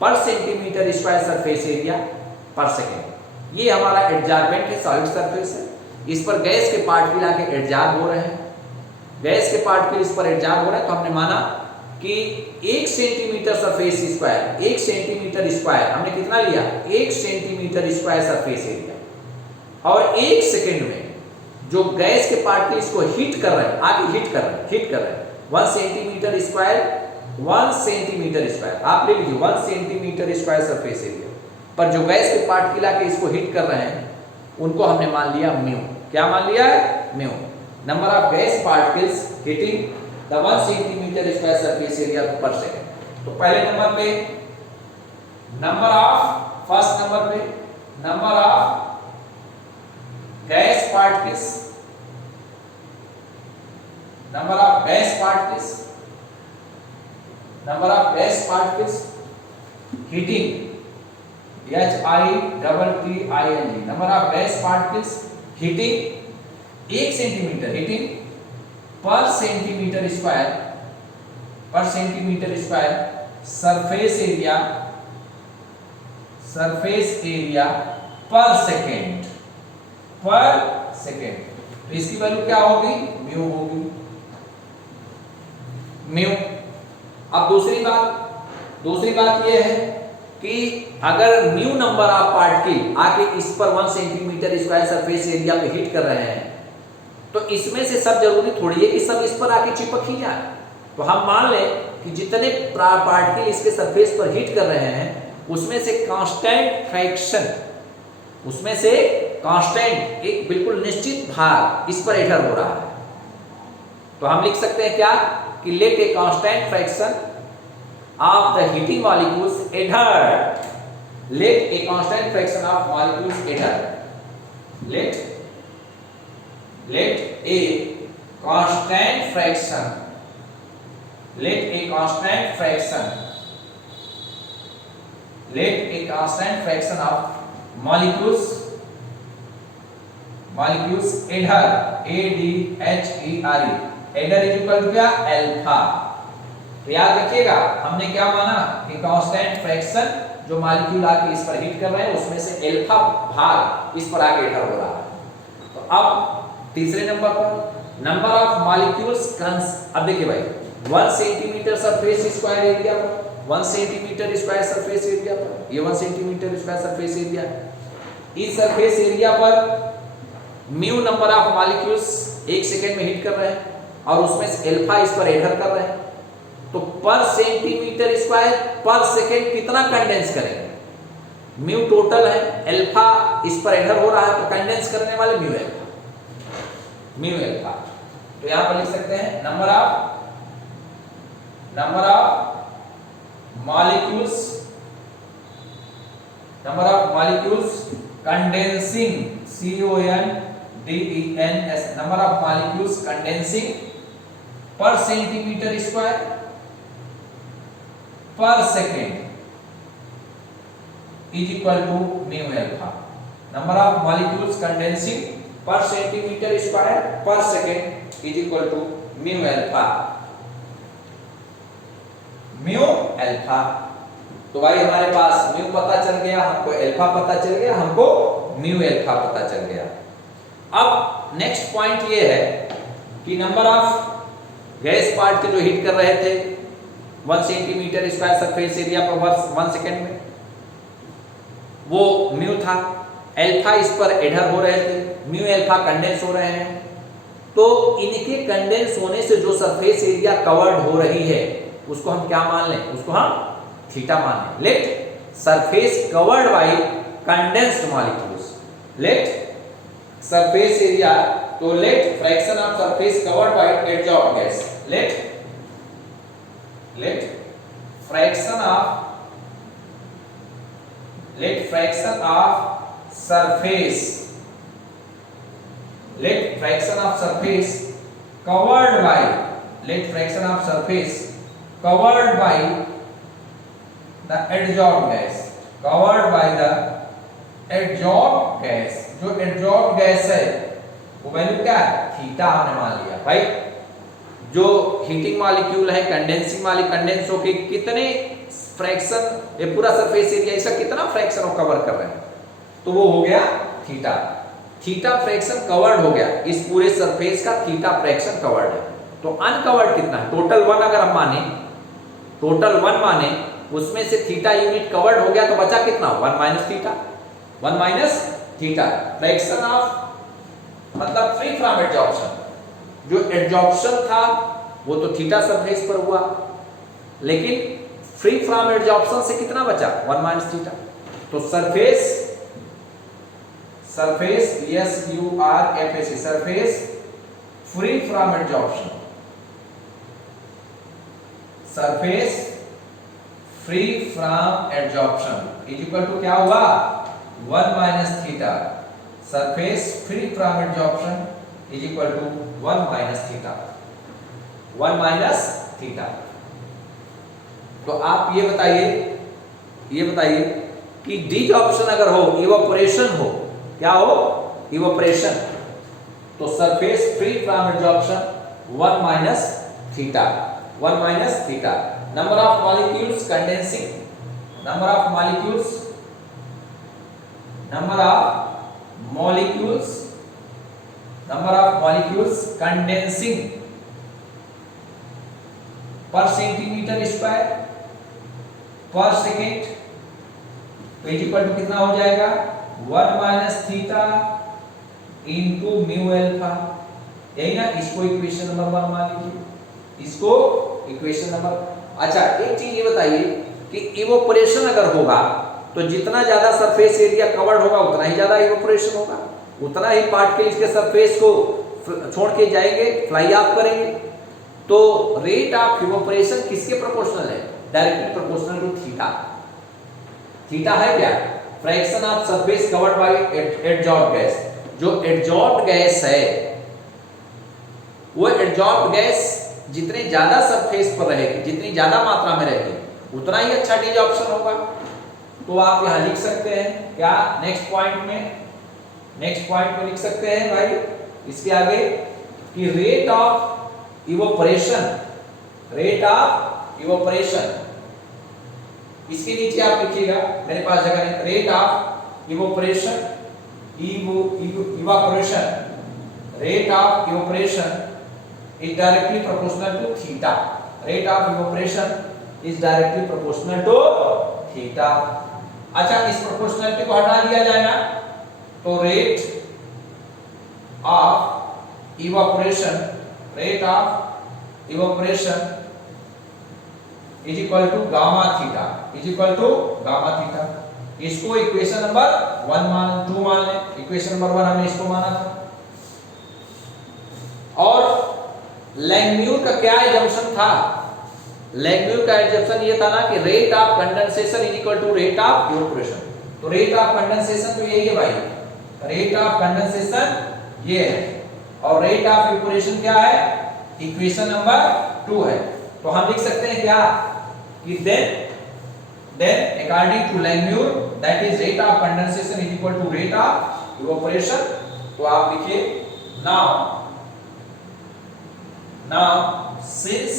per centimetre square surface area per second, ये हमारा एडजॉर्बेंट है, सॉलिड सरफेस है, इस पर गैस के पार्टिकल आके एडजॉर्ब हो रहे हैं, गैस के पार्टिकल इस पर एडजॉर्ब हो रहे हैं, तो हमने माना कि 1 centimetre surface square, 1 centimetre square हमने कितना लिया, 1 सेंटीमीटर स्क्वायर सरफेस एरिया, और 1 सेकेंड में जो गैस के पार्टिकल इसको हिट कर रहे हैं, आगे हिट कर रहे हैं 1 सेंटीमीटर स्क्वायर, 1 सेंटीमीटर स्क्वायर आप ले लीजिए, 1 सेंटीमीटर स्क्वायर सरफेस एरिया पर जो गैस के पार्टिकल आके इसको हिट कर रहे हैं उनको हमने मान लिया म्यू। क्या मान लिया है, mu, number of gas particles hitting the 1 centimetre square surface area per second. तो पहले नंबर पे नंबर ऑफ, फर्स्ट नंबर पे number of gas particles, number of gas particles, number of gas particles hitting, HITTING, number of gas particles hitting 1 centimetre, hitting per centimetre square surface area per second, तो इसकी वैल्यू क्या होगी, म्यू होगी, म्यू। अब दूसरी बात यह है कि अगर म्यू नंबर ऑफ पार्टिकल आके इस पर 1 सेंटीमीटर स्क्वायर सरफेस एरिया पे हिट कर रहे हैं, तो इसमें से सब जरूरी थोड़ी है कि सब इस पर आके चिपक ही जाए। तो हम मान लें कि जितने पार्टिकल इसके सरफेस पर हिट कर रहे हैं उसमें से कांस्टेंट फ्रैक्शन, उसमें से कांस्टेंट एक बिल्कुल निश्चित भार इस पर एडर हो रहा है। तो हम लिख सकते हैं क्या कि let a constant fraction of the hitting molecules adhere, let a constant fraction of molecules adhere, let a constant fraction, let a constant fraction of molecules adhere, adhere is equal to क्या, अल्फा। तो याद रखिएगा हमने क्या माना कि कांस्टेंट फ्रैक्शन जो मॉलिक्यूल आके इस पर हिट कर रहे हैं उसमें से अल्फा भाग इस पर आके एडर हो रहा है। तो अब तीसरे नंबर पर नंबर ऑफ मॉलिक्यूल्स, अब देखिए भाई 1 सेंटीमीटर सरफेस स्क्वायर एरिया पर, 1 सेंटीमीटर स्क्वायर सरफेस एरिया पर, ये 1 सेंटीमीटर स्क्वायर सरफेस एरिया, इस सरफेस एरिया पर mu number of molecules 1 second में हिट कर रहे हैं और उसमें से अल्फा इस पर एडर कर रहे हैं। तो पर सेंटीमीटर स्क्वायर पर सेकेंड कितना कंडेंस करेंगे, म्यू टोटल है, अल्फा इस पर एडर हो रहा है तो कंडेंस करने वाले म्यू अल्फा। तो यहां पर लिख सकते हैं number of molecules condensing, CONDENS, number of molecules condensing per centimeter square per second is equal to mu alpha, number of molecules condensing per centimeter square per second is equal to mu alpha, mu alpha. तो भाई हमारे पास म्यू पता चल गया, हमको अल्फा पता चल गया, हमको म्यू अल्फा पता चल गया। अब नेक्स्ट पॉइंट ये है कि नंबर ऑफ गैस पार्टिकल जो हिट कर रहे थे 1 सेंटीमीटर स्क्वायर सरफेस एरिया पर 1 सेकेंड में, वो म्यू था, अल्फा इस पर एडर हो रहे थे, म्यू अल्फा कंडेंस हो रहे हैं। तो इनके कंडेंस होने से जो सरफेस एरिया कवर्ड हो रही है उसको हम क्या मान लें, उसको हम थीटा मान लें। Let surface covered by condensed molecules, let surface area, तो let fraction of surface covered by adsorb gas, let fraction of surface covered by, let fraction of surface covered by the adsorbed gas, covered by the adsorbed gas, जो adsorbed gas है वो वैल्यू क्या है, थीटा हमने मान लिया। भाई जो हीटिंग मॉलिक्यूल है कंडेंसिंग मॉलिक्यूल कंडेंस होके कितने फ्रैक्शन, ये पूरा सरफेस एरिया इसका कितना फ्रैक्शन वो कवर कर रहे हैं, तो वो हो गया थीटा, थीटा फ्रैक्शन कवर्ड हो गया, इस पूरे सरफेस का थीटा फ्रैक्शन कवर्ड है। तो अनकवर्ड कितना है, टोटल 1 अगर हम माने, टोटल 1 माने, उसमें से थीटा यूनिट कवर्ड हो गया तो बचा कितना, 1 माइनस थीटा, फ्रैक्शन ऑफ मतलब फ्री फ्रॉम एडजॉर्प्शन, जो एडजॉर्प्शन था वो तो थीटा सरफेस पर हुआ, लेकिन फ्री फ्रॉम एडजॉर्प्शन से कितना बचा, 1 माइनस थीटा। तो surface SURFACE, surface free from adsorption, surface free from adsorption is equal to क्या हुआ 1 minus theta surface free from adsorption is equal to 1 minus theta 1 minus theta. तो आप ये बताइए कि डिजॉर्प्शन अगर हो इवापोरेशन हो क्या हो इवापोरेशन तो surface free from adsorption 1 minus theta 1 minus theta. Number of molecules condensing number of molecules condensing पर सेंटीमीटर स्क्वायर पर सेकेंड तो इज इक्वल टू कितना हो जाएगा 1 minus theta into mu alpha. यही ना, इसको इक्वेशन नंबर 1 मान लीजिए, इसको इक्वेशन नंबर। अच्छा एक चीज ये बताइए कि इवोपरेशन अगर होगा तो जितना ज्यादा सरफेस एरिया कवर्ड होगा उतना ही ज्यादा इवोपरेशन होगा, उतना ही पार्टिकल इसके सरफेस को छोड़ के जाएंगे, फ्लाई ऑफ करेंगे। तो रेट ऑफ इवोपरेशन किसके प्रोपोर्शनल है directly proportional to theta. Theta है क्या fraction of surface covered by adsorb gas. जो एडजॉर्ब गैस है वो एडजॉर्ब गैस जितने ज्यादा सरफेस पर रहेगी जितनी ज्यादा मात्रा में रहेगी उतना ही अच्छा डिजॉर्प्शन होगा। तो आप यहां लिख सकते हैं क्या नेक्स्ट पॉइंट में लिख सकते हैं भाई इसके आगे कि रेट ऑफ इवोपरेशन इसके नीचे आप लिखिएगा मेरे पास जगह नहीं rate of evaporation rate of evaporation is directly proportional to theta rate of evaporation is directly proportional to theta। अच्छा इस प्रोपोर्शनलिटी को हटा दिया जाएगा तो rate of evaporation is equal to gamma theta इसको इक्वेशन नंबर 2 मान लें। इक्वेशन नंबर 1 हमने इसको माना था। और लैंगम्यूर का क्या एजम्पशन था लैंगम्यूर का एजम्पशन ये था ना कि rate of condensation is equal to rate of evaporation. तो रेट ऑफ कंडेंसेशन तो यही है भाई रेट ऑफ कंडेंसेशन ये है और रेट ऑफ इवोपरेशन क्या है इक्वेशन नंबर 2 है। तो हम लिख सकते हैं क्या कि then according to Langmuir that is rate of condensation is equal to rate of evaporation। तो आप लिखिए now since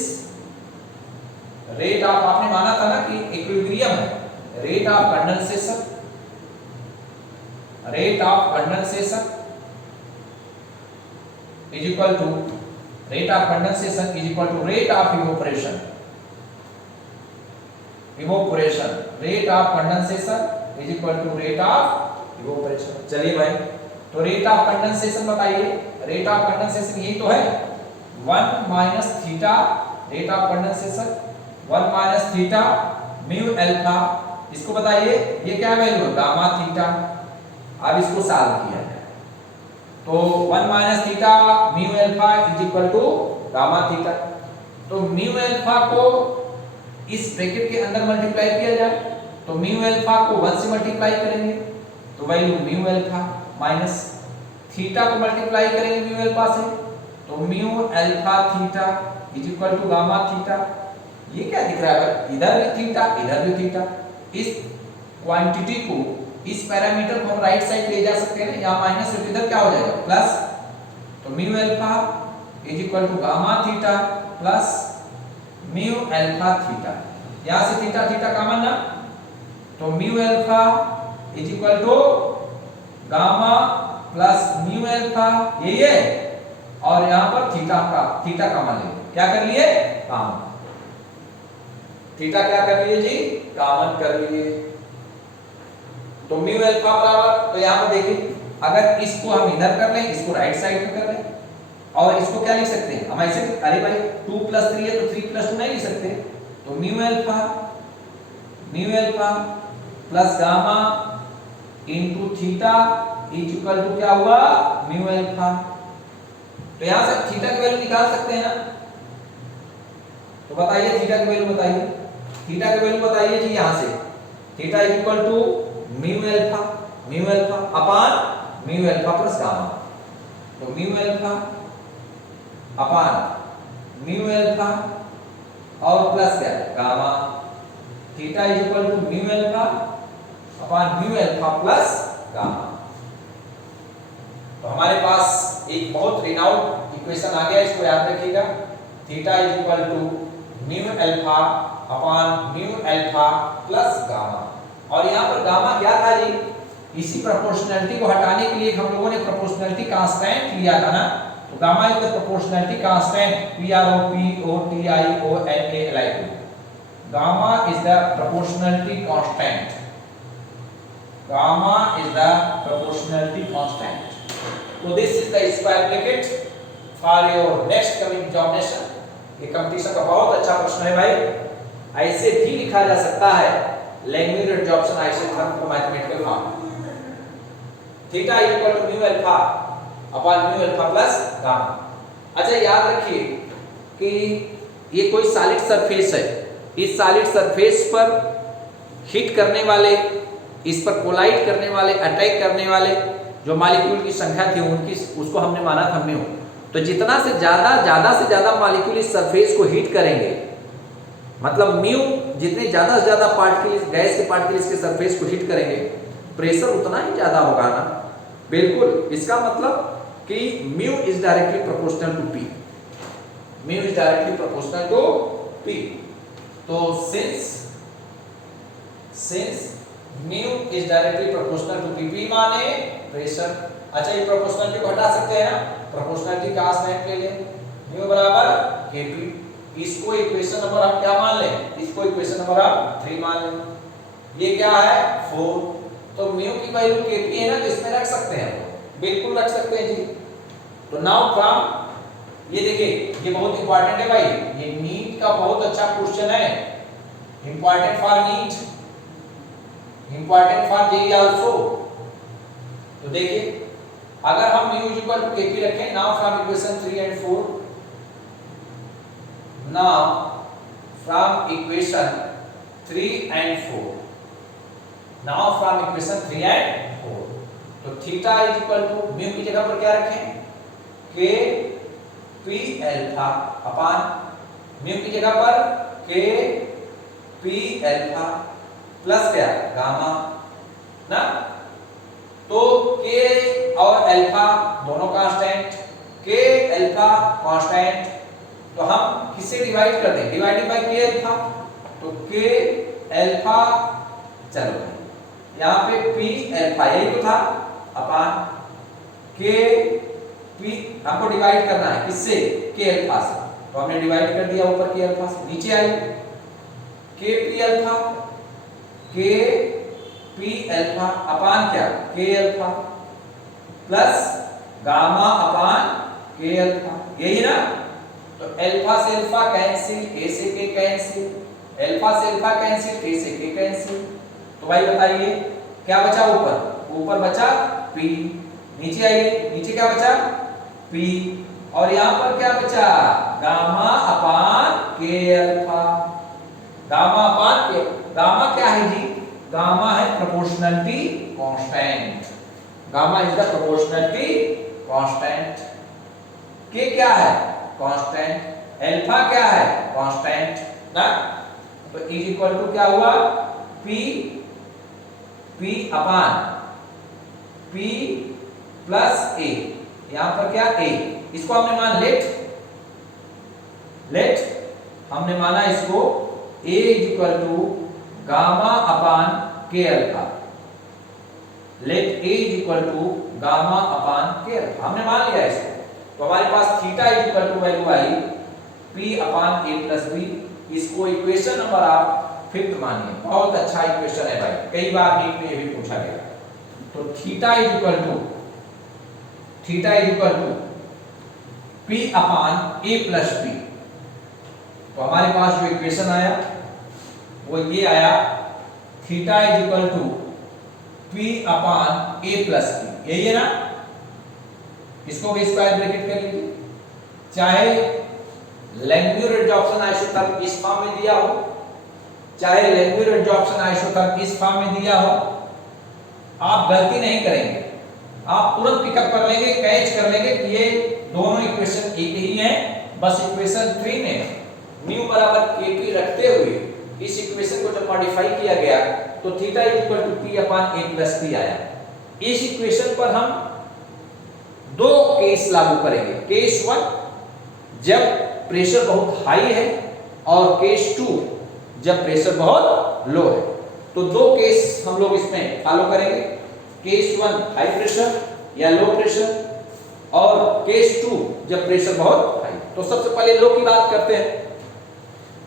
rate of आपने माना था ना कि इक्विलिब्रियम है rate of condensation is equal to rate of rate of evaporation rate of condensation is equal to rate of evaporation। चलिए भाई तो रेट ऑफ कंडेंसेशन बताइए रेट ऑफ कंडेंसेशन यही तो है 1 minus theta rate of condensation 1 minus theta mu alpha. इसको बताइए ये क्या वैल्यू है गामा थीटा। अब इसको सॉल्व किया जाए तो 1 minus theta mu alpha is equal to gamma theta. तो म्यू अल्फा को इस ब्रैकेट के अंदर मल्टीप्लाई किया जाए तो म्यू अल्फा को 1 से मल्टीप्लाई करेंगे तो value mu alpha minus theta को मल्टीप्लाई करेंगे म्यू अल्फा से तो mu alpha theta is equal to gamma theta. ये क्या दिख रहा है इधर भी थीटा इधर भी थीटा। इस क्वांटिटी को इस पैरामीटर को हम राइट साइड ले जा सकते हैं यहां माइनस है इधर क्या हो जाएगा प्लस। तो mu alpha is equal to gamma theta plus mu alpha theta. यहां से थीटा थीटा कॉमन ना तो mu alpha is equal to gamma plus mu alpha ये और यहां पर थीटा कॉमन ले क्या कर लिए कॉमन थीटा क्या कर लिए जी कॉमन कर लिए। तो म्यू अल्फा बराबर तो यहां पर देखिए अगर इसको हम इधर कर लें इसको राइट साइड में कर लें और इसको क्या लिख सकते हैं हम ऐसे अरे भाई 2 + 3 है तो 3 + 2 नहीं लिख सकते। तो mu alpha plus gamma into theta is equal to क्या हुआ म्यू अल्फा। तो यहां से थीटा की वैल्यू निकाल सकते हैं ना। तो बताइए थीटा की वैल्यू बताइए थीटा की वैल्यू बताइए जी यहां से। Theta is equal to mu alpha upon mu alpha plus gamma. तो mu alpha upon mu alpha और प्लस क्या gamma. Theta is equal to mu alpha upon mu alpha plus gamma. तो हमारे पास एक बहुत रिनाउंड इक्वेशन आ गया, इसको याद रखिएगा। Theta is equal to mu alpha upon mu alpha plus gamma. और यहाँ पर गामा क्या था जी? इसी प्रोपोर्शनैलिटी को हटाने के लिए हम लोगों ने प्रोपोर्शनैलिटी कांस्टेंट लिया था ना। तो gamma is the proportionality constant PROPOTIONALI2। Gamma is the proportionality constant. Gamma is the proportionality constant. तो this is the square bracket for your next coming examination. ये कंपटीशन का बहुत अच्छा प्रश्न है भाई। ऐसे भी लिखा जा सकता है लैंग्वेज एडजॉर्प्शन आइसोथर्म को mathematical form. Theta equal to mu alpha upon mu alpha plus gamma. अच्छा याद रखिए कि ये कोई सॉलिड सरफेस है। इस सॉलिड सरफेस पर हिट करने वाले, इस पर कोलाइड करने वाले, अटैक करने वाले जो मॉलिक्यूल की संख्या थी उनकी, उसको हमने माना था म्यू। तो जितना से ज्यादा मॉलिक्यूल इस सरफेस को हिट करेंगे, मतलब म्यू जितने ज्यादा से ज्यादा पार्टिकल, गैस के पार्टिकल इसके सरफेस को हिट करेंगे, प्रेशर उतना ही ज्यादा होगा ना। बिल्कुल, इसका मतलब कि mu is directly proportional to P. Mu is directly proportional to P. तो since mu is directly proportional to P, P माने प्रेशर। अच्छा ये प्रोपोर्शनलिटी को हटा सकते हैं ना, प्रोपोर्शनलिटी का स्टैंड ले लें, म्यू बराबर kp। इसको इक्वेशन नंबर आप क्या मान लें? इसको इक्वेशन नंबर आप 3 मान लें। ये क्या है 4। तो म्यू की वैल्यू kp है ना, तो इसमें रख सकते हैं, बिल्कुल रख सकते हैं जी। तो नाउ फ्रॉम, ये देखिए ये बहुत इंपॉर्टेंट है भाई, ये नीट का बहुत अच्छा क्वेश्चन है, important for NEET, important for JEE also. तो देखिए अगर हम म्यू इक्वल टू kp रखें, now from equation 3 and 4, now from equation 3 and 4, now from equation 3 and 4, तो theta is equal to mu की जगह पर क्या रखें? k p alpha upon mu की जगह पर k p अल्फा प्लस क्या गामा ना। तो k और अल्फा दोनों कांस्टेंट, k अल्फा कांस्टेंट, तो हम किससे डिवाइड कर दें? Divided by k alpha. तो k अल्फा, चलो यहाँ पे p अल्फा यही तो था, अपान k p, हमको डिवाइड करना है किससे? k अल्फा से। तो हमने डिवाइड कर दिया ऊपर k अल्फा से, नीचे आई k p alpha, k p alpha अपान क्या? k alpha plus gamma upon k alpha, यही ना। तो अल्फा से अल्फा कैंसिल, a से k कैंसिल, अल्फा से अल्फा कैंसिल, a से k कैंसिल। तो भाई बताइए क्या बचा ऊपर? ऊपर बचा p, नीचे आइए, नीचे क्या बचा? p, और यहां पर क्या बचा? Gamma upon k alpha, gamma upon k। Gamma क्या है जी? गामा है proportionality constant, gamma is the proportionality constant. k क्या है? कांस्टेंट। अल्फा क्या है? कांस्टेंट ना। तो इज इक्वल टू क्या हुआ? p upon p plus a, यहां पर क्या a, इसको हमने मान लेट हमने माना इसको a is equal to gamma upon k alpha. Let a is equal to gamma upon k alpha, हमने मान लिया इसको। तो हमारे पास theta is equal to value आई p upon a plus b। इसको इक्वेशन नंबर आप 5th मानिए, बहुत अच्छा इक्वेशन है भाई, कई बार नीट में ये भी पूछा गया। तो theta is equal to p upon a plus b। तो हमारे पास जो इक्वेशन आया वो ये आया, theta is equal to p upon a plus b, यही है ना। इसको भी स्क्वायर ब्रैकेट कर लीजिए, चाहे लैंग्यूर एडजॉर्प्शन आइसोथर्म इस फॉर्म में दिया हो, चाहे लिक्विड एडजॉर्प्शन आइसोथर्म इस फॉर्म में दिया हो, आप गलती नहीं करेंगे, आप तुरंत पिकअप कर लेंगे, कैच कर लेंगे कि ये दोनों इक्वेशन एक ही हैं। बस इक्वेशन 3 में न्यू बराबर kp रखते हुए इस इक्वेशन को जब मॉडिफाई किया गया तो theta equal to p upon a plus p आया। इस इक्वेशन पर हम दो केस लागू करेंगे। केस 1 जब प्रेशर बहुत हाई है और केस 2 जब प्रेशर बहुत लो है। तो दो केस हम लोग इसमें फॉलो करेंगे। केस 1 हाई प्रेशर या लो प्रेशर और केस 2 जब प्रेशर बहुत हाई। तो सबसे पहले लो की बात करते हैं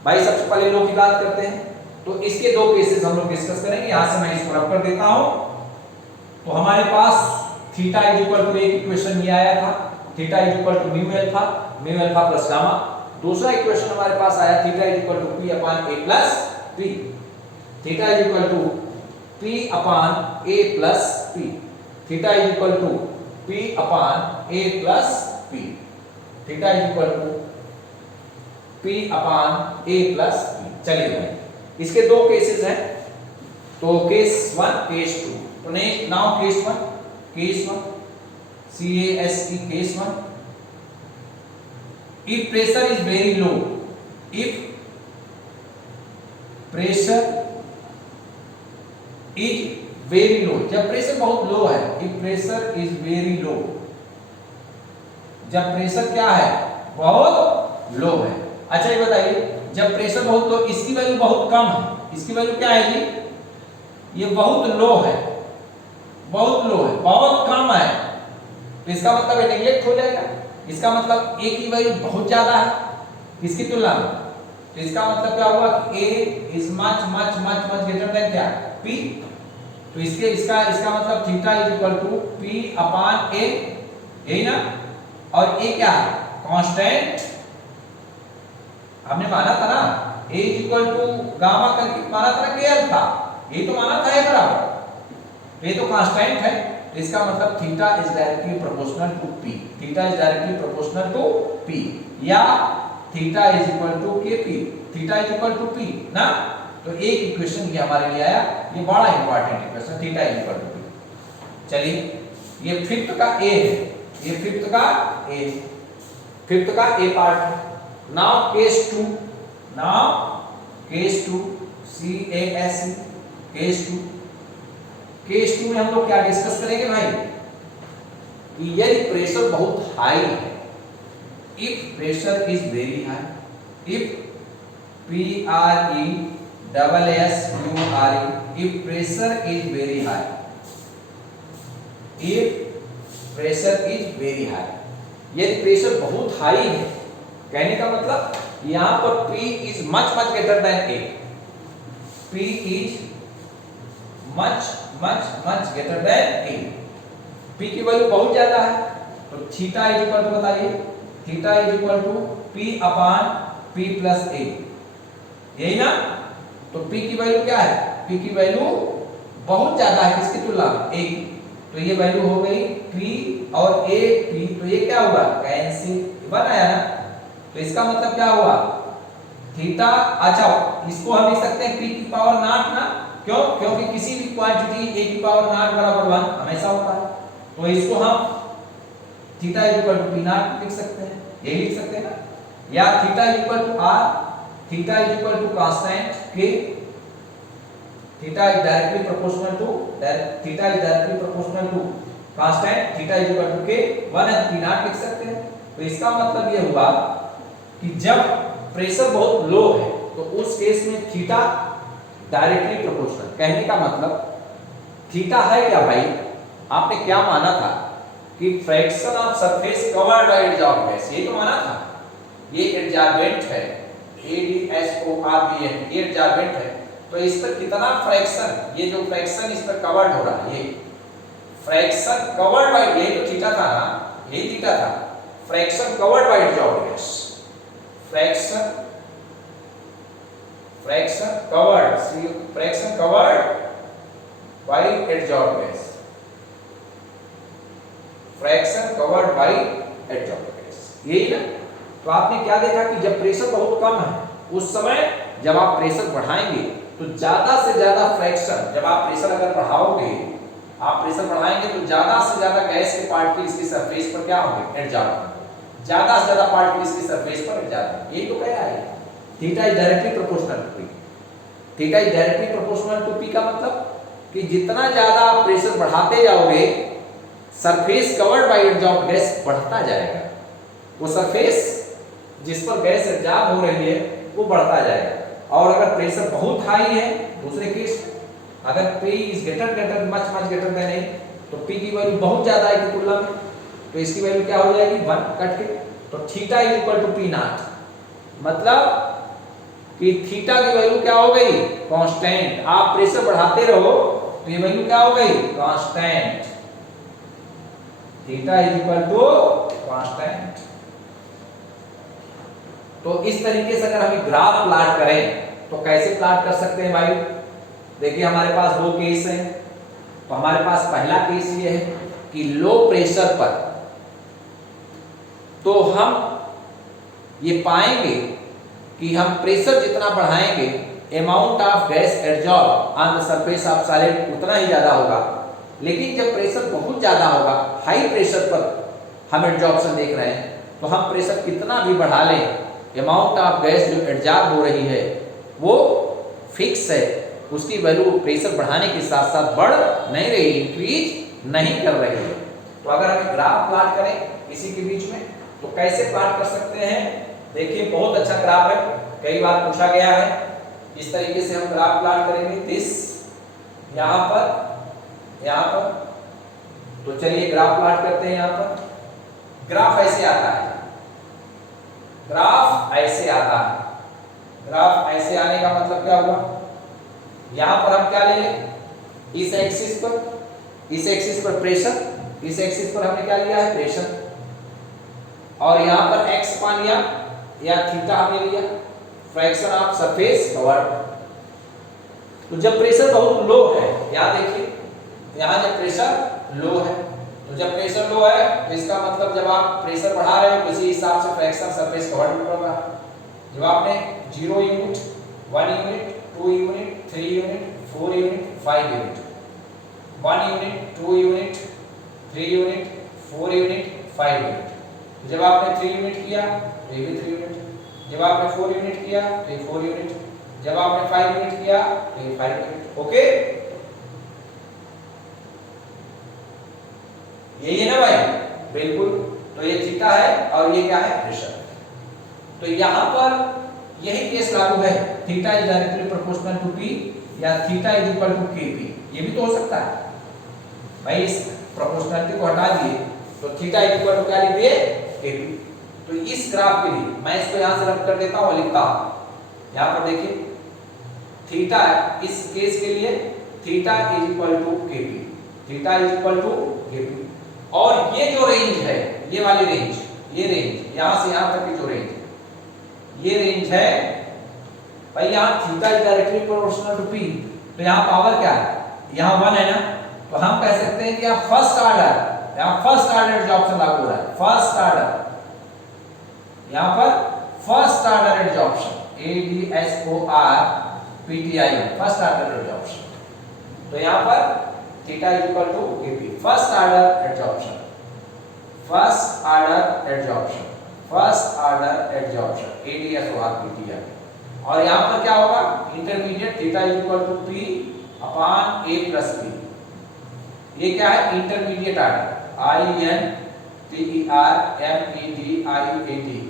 भाई, सबसे पहले लो की बात करते हैं। तो इसके दो केसेस हम लोग डिस्कस करेंगे। यहां से मैं इसको रब कर देता हूं। तो हमारे पास थीटा इज इक्वल टू एक इक्वेशन ये आया था, theta is equal to mu alpha plus gamma. दूसरा इक्वेशन हमारे पास आया theta is equal to p upon a plus p। Theta is equal to p upon a plus p। Theta is equal to p upon a plus p। Theta is equal to p upon a plus p। चलिए भाई इसके दो केसेस हैं। तो केस 1 केस 2। तो now case 1 CASE case 1। if pressure is very low, if pressure is very low, जब प्रेशर बहुत लो है, if pressure is very low, जब प्रेशर क्या है बहुत लो है। अच्छा ये बताइए जब प्रेशर बहुत लो, इसकी वैल्यू बहुत कम है, इसकी वैल्यू क्या है जी, ये बहुत लो है, बहुत लो है, बहुत कम है। तो इसका मतलब ये नेग्लेक्ट हो जाएगा। इसका मतलब a की वैल्यू बहुत ज्यादा है इसकी तुलना में। तो इसका मतलब क्या हुआ कि a is much much much much greater than क्या p। तो इसका मतलब theta is equal to p upon a, यही ना। और a क्या है कांस्टेंट, हमने माना था ना a is equal to gamma करके माना था k अल्फा, ये तो माना था a बराबर, ये तो कांस्टेंट है। तो इसका मतलब theta is directly proportional to p, theta is directly proportional to p, या theta is equal to kp, theta is equal to p ना। तो एक इक्वेशन ये हमारे लिए आया, ये बड़ा important equation theta is equal to p। चलिए ये फिफ्थ का a है, ये फिफ्थ का a पार्ट है। नाउ केस 2, CASE केस 2 में हम लोग क्या डिस्कस करेंगे भाई कि यदि प्रेशर बहुत हाई है, if pressure is very high, if PRE double SURE, if pressure is very high, if pressure is very high, यदि प्रेशर बहुत हाई है, कहने का मतलब यहां पर P is much much greater than A, P is much greater than A, P की वैल्यू बहुत ज्यादा है। तो थीटा इज इक्वल टू बताइए, theta is equal to P upon P plus A, यही ना। तो P की वैल्यू क्या है, P की वैल्यू बहुत ज्यादा है किसकी तुलना में A की। तो ये वैल्यू हो गई P और A P, तो ये क्या हुआ कैंसिल, बन आया ना। तो इसका मतलब क्या हुआ थीटा। अच्छा इसको हम लिख सकते हैं P की पावर नॉट ना, क्यों, क्योंकि किसी भी क्वांटिटी A की पावर नॉट बराबर 1 हमेशा होता है। तो इसको हम theta is equal to P naught लिख सकते हैं, यही लिख सकते हैं ना। या theta is equal to R, theta is equal to constant K, theta is directly proportional to constant, theta is equal to K 1 है, P नॉट लिख सकते हैं। तो इसका मतलब ये हुआ कि जब प्रेशर बहुत लो है तो उस केस में थीटा डायरेक्टली प्रोपोर्शनल, कहने का मतलब थीटा है क्या भाई, आपने क्या माना था कि fraction of surface covered bye adsorbent, ये तो माना था। ये एडजॉर्बेंट है, ADSORBN, ये एडजॉर्बेंट है। तो इस पर कितना फ्रैक्शन, ये जो फ्रैक्शन इस पर कवर्ड हो रहा है, ये फ्रैक्शन कवर्ड बाय, ये तो थीटा था ना, ये थीटा था। Fraction covered by adsorbent, fraction covered by adsorbent, fraction covered by adsorbent, यही ना। तो आपने क्या देखा कि जब प्रेशर बहुत कम है उस समय जब आप प्रेशर बढ़ाएंगे तो ज्यादा से ज्यादा फ्रैक्शन, जब आप प्रेशर अगर बढ़ाओगे, आप प्रेशर बढ़ाएंगे तो ज्यादा से ज्यादा गैस के पार्टिकल्स की सरफेस पर क्या होंगे, एडजॉर्ब होंगे, ज्यादा से ज्यादा पार्टिकल्स की सरफेस पर एडजॉर्ब होंगे। ये तो क्या है, theta is directly proportional to P. Theta is directly proportional to P का मतलब कि जितना ज्यादा आप प्रेशर बढ़ाते जाओगे, surface covered by adsorb gas बढ़ता जाएगा। वो सरफेस जिस पर गैस एडजॉर्ब हो रही है वो बढ़ता जाएगा। और अगर प्रेशर बहुत हाई है, दूसरे केस अगर P is greater much greater than A, तो P की वैल्यू बहुत ज्यादा है की तुलना में, तो इसकी वैल्यू क्या हो जाएगी 1 कट के, तो theta is equal to P naught, मतलब कि थीटा की वैल्यू क्या हो गई, कांस्टेंट। आप प्रेशर बढ़ाते रहो तो ये वैल्यू क्या हो गई, constant. Theta is equal to constant. तो इस तरीके से अगर हम ग्राफ प्लॉट करें तो कैसे प्लॉट कर सकते हैं भाई? देखिए हमारे पास दो केस हैं। तो हमारे पास पहला केस ये है कि लो प्रेशर पर तो हम ये पाएंगे कि हम प्रेशर जितना बढ़ाएंगे, amount of gas adsorb on the surface of solid उतना ही ज्यादा होगा। लेकिन जब प्रेशर बहुत ज्यादा होगा, हाई प्रेशर पर हम एडजॉर्प्शन देख रहे हैं, तो हम प्रेशर कितना भी बढ़ा लें, अमाउंट ऑफ गैस जो एडजॉर्ब हो रही है वो फिक्स है, उसकी वैल्यू प्रेशर बढ़ाने के साथ साथ बढ़ नहीं रही, इंक्रीज नहीं कर रही है। तो अगर हम ग्राफ प्लॉट करें इसी के बीच में तो कैसे प्लॉट कर सकते हैं? देखिए बहुत अच्छा ग्राफ है, कई बार पूछा गया है। इस तरीके से हम ग्राफ प्लॉट करेंगे, दिस यहाँ पर। तो चलिए ग्राफ प्लॉट करते हैं। यहाँ पर ग्राफ ऐसे आता है, ग्राफ ऐसे आता है। ग्राफ ऐसे आने का मतलब क्या हुआ, यहां पर हम क्या ले लें, इस एक्सिस पर प्रेशर, इस एक्सिस पर हमने क्या लिया है, प्रेशर, और यहां पर x मान लिया या थीटा हमने लिया, फ्रैक्शन ऑफ सरफेस कवर्ड। तो जब प्रेशर बहुत लो है, यहां देखिए, यहां जब प्रेशर लो है, तो जब प्रेशर लो है तो इसका मतलब जब आप प्रेशर बढ़ा रहे हो तो इसी हिसाब से फ्रैक्शन सरफेस कवर्ड भी बढ़ेगा। जब आपने 0 unit, 1 unit, 2 unit, 3 unit, 4 unit, 5 unit, 1 unit, 2 unit, 3 unit, 4 unit, 5 unit. जब आपने 3 यूनिट किया तो ये भी 3 यूनिट, जब आपने 4 यूनिट किया तो ये 4 यूनिट, जब आपने 5 यूनिट किया तो ये 5 यूनिट। ओके, यही है ना भाई? बिल्कुल। तो ये थीटा है और ये क्या है, प्रेशर। तो यहां पर यही केस लागू है, theta is directly proportional to P या theta is equal to K P. ये भी तो हो सकता है भाई, इस प्रोपोर्शनलिटी को हटा दिए तो थीटा इज इक्वल टू क्या लिख दिए, केपी। तो इस ग्राफ के लिए मैं इसको यहां से रख कर देता हूं और लिखता हूं। यहां पर देखिए थीटा, इस केस के लिए theta is equal to K P, theta is equal to K P. और ये जो रेंज है, ये वाली रेंज, ये रेंज यहां से यहां तक की जो रेंज, ये रेंज है भाई, यहां theta is directly proportional to P, तो यहां पावर क्या है, यहां 1 है ना, तो हम कह सकते हैं कि यहां फर्स्ट ऑर्डर, यहां फर्स्ट ऑर्डर एडजॉर्प्शन लागू हो रहा है, फर्स्ट ऑर्डर, यहां पर first order adsorption, ADSOR first order adsorption. तो यहां पर theta is equal to K P, first order adsorption, first order adsorption, first order adsorption, ADSOR। और यहां पर क्या होगा, intermediate theta is equal to P upon A plus P। ये क्या है, intermediate order, INTERMEDIAT,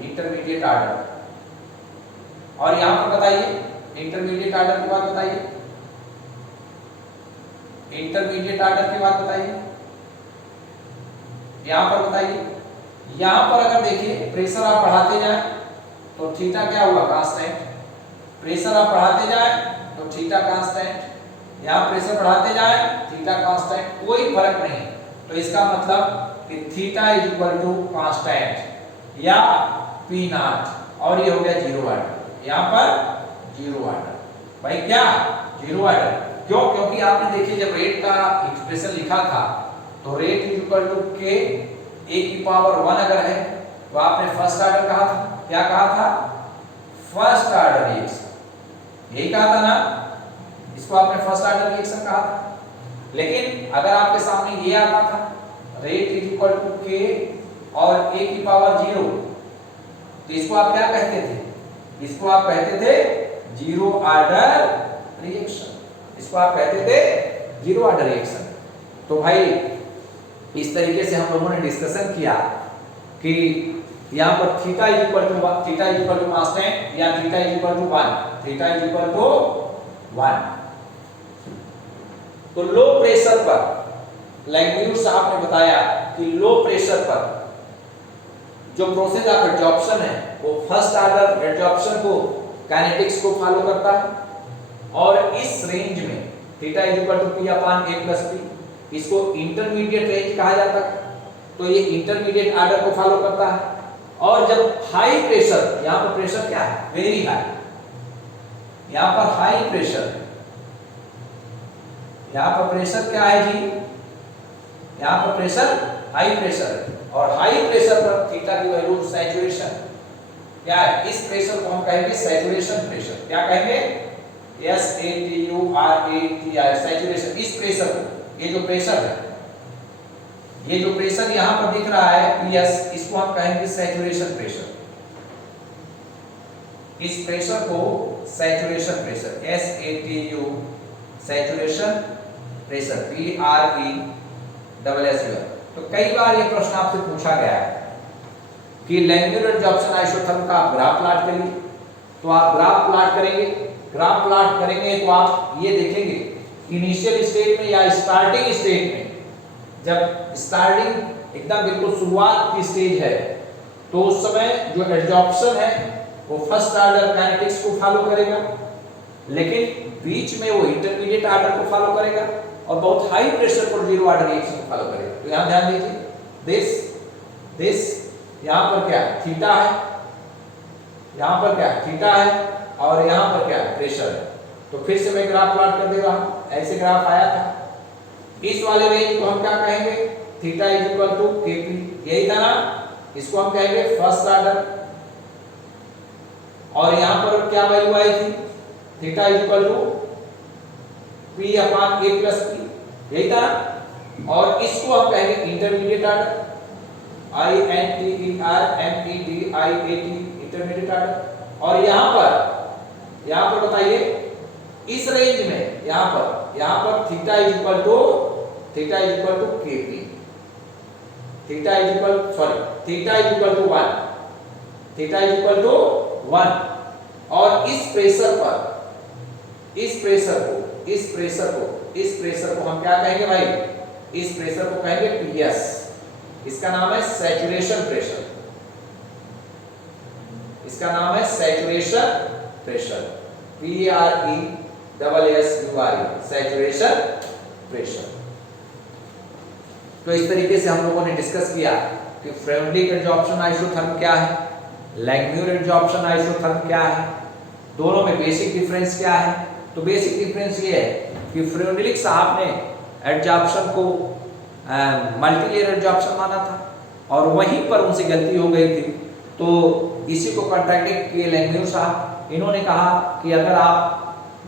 intermediate order. और यहां पर बताइए इंटरमीडिएट ऑर्डर की बात बताइए, इंटरमीडिएट ऑर्डर की बात बताइए, यहां पर बताइए। यहां पर अगर देखिए प्रेशर आप बढ़ाते जाएं तो थीटा क्या हुआ, कांस्टेंट। प्रेशर आप बढ़ाते जाएं तो थीटा कांस्टेंट, यहां प्रेशर बढ़ाते जाएं थीटा कांस्टेंट, कोई फर्क नहीं। तो इसका मतलब कि theta is equal to constant या P नॉट, और ये हो गया जीरो ऑर्डर, यहां पर जीरो ऑर्डर। भाई क्या जीरो ऑर्डर, क्यों? क्योंकि आपने देखिए जब रेट का एक्सप्रेशन लिखा था तो rate is equal to K A की पावर 1 अगर है तो आपने फर्स्ट ऑर्डर कहा था, क्या कहा था, फर्स्ट ऑर्डर रिएक्शन, यही कहा था ना। इसको आपने फर्स्ट ऑर्डर रिएक्शन कहा था। लेकिन अगर आपके सामने ये आता था रेट इज इक्वल टू के और a की पावर 0, तो इसको आप क्या कहते थे? इसको आप कहते थे जीरो ऑर्डर रिएक्शन। इसको आप कहते थे जीरो ऑर्डर रिएक्शन। तो भाई इस तरीके से हम लोगों ने डिस्कशन किया कि यहाँ पर theta is equal to constant या theta is equal to 1, theta is equal to 1। तो लो प्रेशर पर लैंगम्यूर साहब ने बताया कि लो प्रेशर पर जो प्रोसेस ऑफ एडजॉर्प्शन है वो फर्स्ट ऑर्डर एडजॉर्प्शन को काइनेटिक्स को फॉलो करता है और इस रेंज में theta is equal to P upon A plus P, इसको इंटरमीडिएट रेंज कहा जाता है। तो ये इंटरमीडिएट ऑर्डर को फॉलो करता है। और जब हाई प्रेशर, यहाँ पर प्रेशर क्या है? वेरी हाई, यहाँ पर हाई प्रेशर, यहाँ पर प्रेशर क्या है जी? यहाँ पर प्रेशर हाई प्रेशर है और हाई प्रेशर पर थीटा की वैल्यू सैचुरेशन क्या है? इस प्रेशर को हम कहेंगे सैचुरेशन प्रेशर। क्या कहेंगे? SATURATI, saturation. इस प्रेशर को, ये जो प्रेशर है, ये जो प्रेशर यहाँ पर दिख रहा है PS, इसको हम कहेंगे सैचुरेशन प्रेशर। इस प्रेशर को saturation pressure, SATU saturation pressure, PRESSUR। तो कई बार ये प्रश्न आपसे पूछा गया है कि लैंगम्यूर एडजॉर्प्शन आइसोथर्म का आप ग्राफ प्लॉट करिए। तो आप ग्राफ प्लॉट करेंगे, ग्राफ प्लॉट करेंगे तो आप ये देखेंगे इनिशियल स्टेट में या स्टार्टिंग स्टेट में, जब स्टार्टिंग एकदम बिल्कुल शुरुआत की स्टेज है तो उस समय जो एडजॉर्प्शन है वो फर्स्ट ऑर्डर काइनेटिक्स को फॉलो करेगा, लेकिन बीच में वो इंटरमीडिएट ऑर्डर को फॉलो करेगा और बहुत हाई प्रेशर पर जीरो ऑर्डर रिएक्शन को फॉलो करेगा। तो यहां ध्यान दीजिए, दिस यहां पर क्या है? थीटा है, यहां पर क्या है? थीटा है और यहां पर क्या है? प्रेशर है। तो फिर से मैं ग्राफ प्लॉट कर दे रहा हूं, ऐसे ग्राफ आया था। इस वाले रेंज को हम क्या कहेंगे? Theta is equal to K P, यही था ना? इसको हम कहेंगे फर्स्ट ऑर्डर। और यहां पर क्या वैल्यू आई थी? Theta is equal to P upon A plus P, यही था। और इसको हम कहेंगे intermediate order, INTERMEDIAT, intermediate order. और यहां पर बताइए इस रेंज में यहां पर theta is equal to K P, theta is equal to 1, theta is equal to 1। और इस प्रेशर को हम क्या कहेंगे भाई? इस प्रेशर को कहेंगे PS। इसका नाम है सैचुरेशन प्रेशर, इसका नाम है saturation pressure, PRESSURE, saturation pressure. तो इस तरीके से हम लोगों ने डिस्कस किया कि फ्रेडरिक एडजॉर्प्शन आइसोथर्म क्या है, लैंगम्यूर एडजॉर्प्शन आइसोथर्म क्या है, दोनों में बेसिक डिफरेंस क्या है। तो बेसिक डिफरेंस ये है कि फ्रेडरिक साहब ने एडजॉर्प्शन को मल्टीलेयर एडजॉर्प्शन माना था और वहीं पर उनसे गलती हो गई थी। तो इसी को कॉन्ट्रैडिक्ट किए लैंगम्यूर साहब। इन्होंने कहा कि अगर आप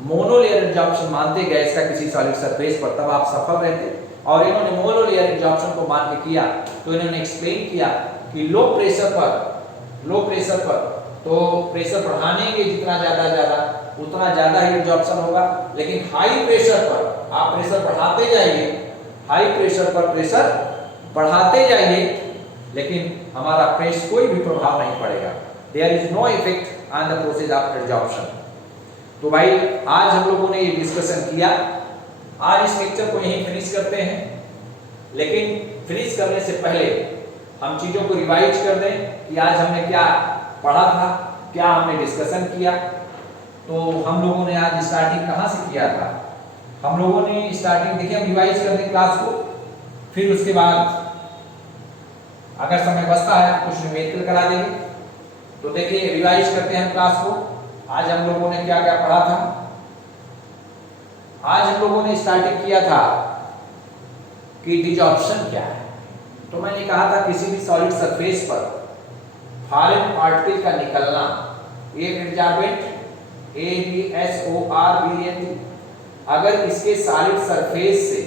मोनोलेयर एडजॉर्प्शन मानते गैस का किसी सॉलिड सरफेस पर तब आप सफल रहते, और इन्होंने मोनोलेयर एडजॉर्प्शन को मान के किया। तो इन्होंने एक्सप्लेन किया कि लो प्रेशर पर तो प्रेशर बढ़ानेंगे जितना ज्यादा उतना ज्यादा ही एडजॉर्प्शन होगा, लेकिन हाई प्रेशर पर आप प्रेशर बढ़ाते जाइए, हाई प्रेशर पर प्रेशर बढ़ाते जाइए, लेकिन हमारा प्रेशर कोई भी प्रभाव नहीं पड़ेगा। There is no effect on the process of adsorption. तो भाई आज हम लोगों ने ये डिस्कशन किया। आज इस लेक्चर को यहीं फिनिश करते हैं, लेकिन फिनिश करने से पहले हम चीजों को रिवाइज कर दें कि आज हमने क्या पढ़ा था, क्या हमने डिस्कशन किया। तो हम लोगों ने आज स्टार्टिंग कहाँ से किया था? हम लोगों ने स्टार्टिंग देखिए, हम रिवाइज कर दें क्लास को, फिर उसके बाद अगर समय बचता है कुछ न्यूमेरिकल करा देंगे। तो देखिए रिवाइज करते हैं क्लास को। आज हम लोगों ने क्या क्या पढ़ा था? आज हम लोगों ने स्टार्टिंग किया था कि डिजॉर्प्शन क्या है। तो मैंने कहा था किसी भी सॉलिड सरफेस पर फॉरेन पार्टिकल का निकलना, एक एडजॉर्बेंट ADSORBENT, अगर इसके सॉलिड सरफेस से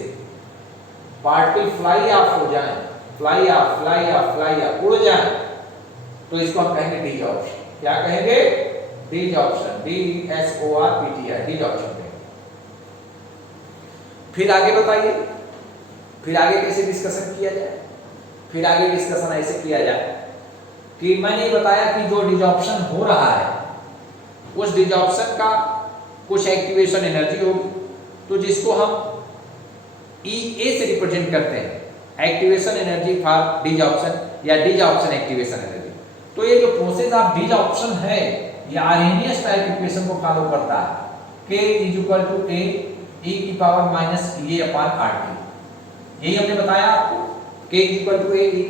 पार्टिकल फ्लाई ऑफ हो जाए, फ्लाई ऑफ उड़ जाए, तो इसको हम कहेंगे डिजॉर्प्शन। क्या कहेंगे? डिजॉर्प्शन, DSORPTI, डिजॉर्प्शन कहेंगे। फिर आगे बताइए, फिर आगे कैसे डिस्कशन किया जाए? फिर आगे डिस्कशन ऐसे किया जाए कि मैंने बताया कि जो डिजॉर्प्शन हो रहा है उस डिजॉर्प्शन का कुछ एक्टिवेशन एनर्जी होगी, तो जिसको हम EA से रिप्रेजेंट करते हैं, एक्टिवेशन एनर्जी फॉर डिजॉर्प्शन या डिजॉर्प्शन एक्टिवेशन एनर्जी। तो ये जो प्रोसेस ऑफ डिजॉर्प्शन है ये आर्हेनियस टाइप इक्वेशन को फॉलो करता है, K = A e⁻⁻ यही हमने बताया आपको, K = A e⁻⁻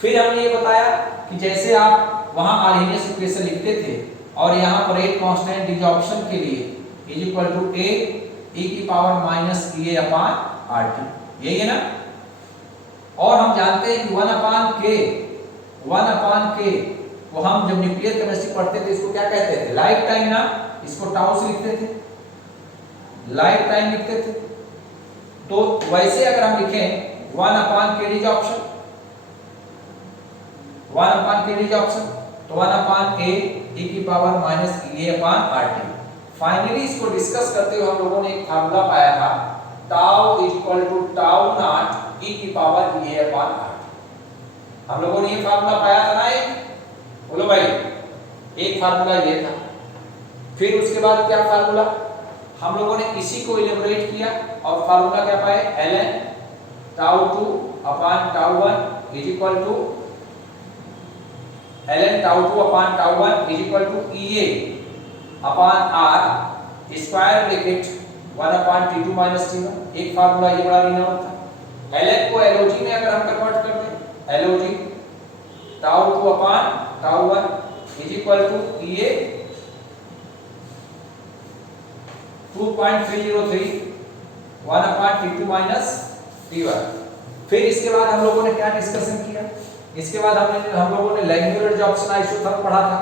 फिर हमने ये बताया कि जैसे आप वहां आर्हेनियस इक्वेशन लिखते थे और यहाँ पर एक कांस्टेंट डिजॉर्प्शन के लिए = A e⁻⁻ यही है ना। और हम जानते हैं कि 1/k को हम जब न्यूक्लियर केमिस्ट्री पढ़ते थे इसको क्या कहते थे? लाइफ टाइम ना, इसको टाउ से लिखते थे, लाइफ टाइम लिखते थे। तो वैसे अगर हम लिखें 1/k डिजॉर्प्शन, 1/k डिजॉर्प्शन, तो 1/A e⁻⁻ फाइनली इसको डिस्कस करते हुए हम लोगों ने एक फार्मूला पाया था, टाउ = टाउ नॉट e⁻⁸। हम लोगों ने ये फार्मूला पाया था ना एक, बोलो भाई, एक फार्मूला ये था। फिर उसके बाद क्या फार्मूला? हम लोगों ने इसी को इलेबोरेट किया और फार्मूला क्या पाए? ln τ2/τ1 ln τ2/τ1 EA/R square bracket 1/T2 - T1। एक फार्मूला ये बड़ा रिनाउंड था। ln को LOG में अगर हम कन्वर्ट कर दें, LOG τ2/τ1 EA 2.303 1/T2 - T1। फिर इसके बाद हम लोगों ने क्या डिस्कशन किया? इसके बाद हम लोगों ने लैंगुलर एडजॉर्प्शन आइसोथर्म पढ़ा था।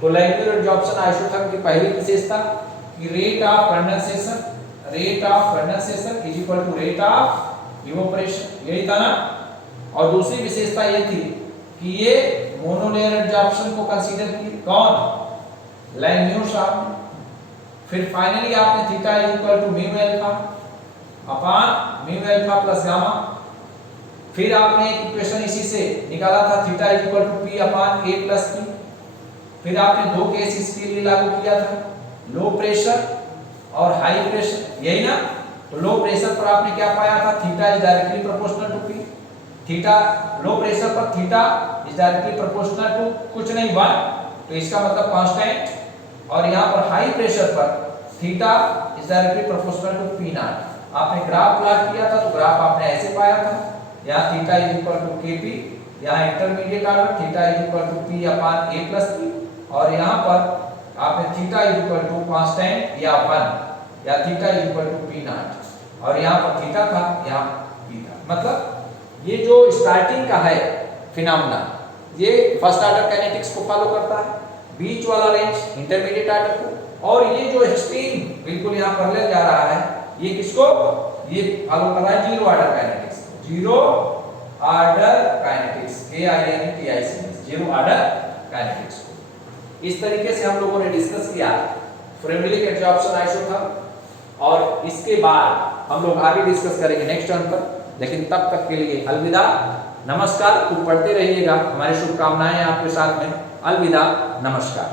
तो लैंगुलर एडजॉर्प्शन आइसोथर्म की पहली विशेषता कि rate of condensation rate of evaporation, यही था ना। और दूसरी विशेषता ये थी कि ये मोनोलेयर एडजॉर्प्शन को कंसीडर किए, कौन? लैंगम्यूर साहब ने। फिर फाइनली आपने थीटा μ∝ प्लस गामा। फिर आपने एक इक्वेशन इसी से निकाला था, थीटा P/A प्लस P। फिर आपने दो केस इसके लिए लागू किया था, लो प्रेशर और हाई प्रेशर, यही ना। तो लो प्रेशर पर आपने क्या पाया था? Theta is directly proportional to P। Theta low pressure पर theta is directly proportional to कुछ नहीं 1, तो इसका मतलब कांस्टेंट। और यहाँ पर हाई प्रेशर पर theta is directly proportional to P0। आपने ग्राफ प्लॉट किया था तो ग्राफ आपने ऐसे पाया था, यहाँ थीटा Kp, यहाँ intermediate order theta P/A plus P, और यहाँ पर आपने थीटा कांस्टेंट या 1 या थीटा P0, और यहाँ पर थीटा था, यहाँ P था। मतलब ये जो स्टार्टिंग का है फिनोमेना, ये फर्स्ट ऑर्डर काइनेटिक्स को फॉलो करता है, बीच वाला रेंज इंटरमीडिएट ऑर्डर को, और ये जो स्पिन बिल्कुल यहाँ पर ले जा रहा है ये किसको? ये फॉलो कर रहा है zero order kinetics, zero order kinetics, KINETICS, zero order kinetics को। इस तरीके से हम लोगों ने डिस्कस किया फ्रेमलिक एडजॉर्प्शन आइसोथर्म, और इसके बाद हम लोग आगे डिस्कस करेंगे नेक्स्ट टर्म पर। लेकिन तब तक के लिए अलविदा, नमस्कार। खूब पढ़ते रहिएगा, हमारी शुभकामनाएं आपके साथ में। अलविदा, नमस्कार।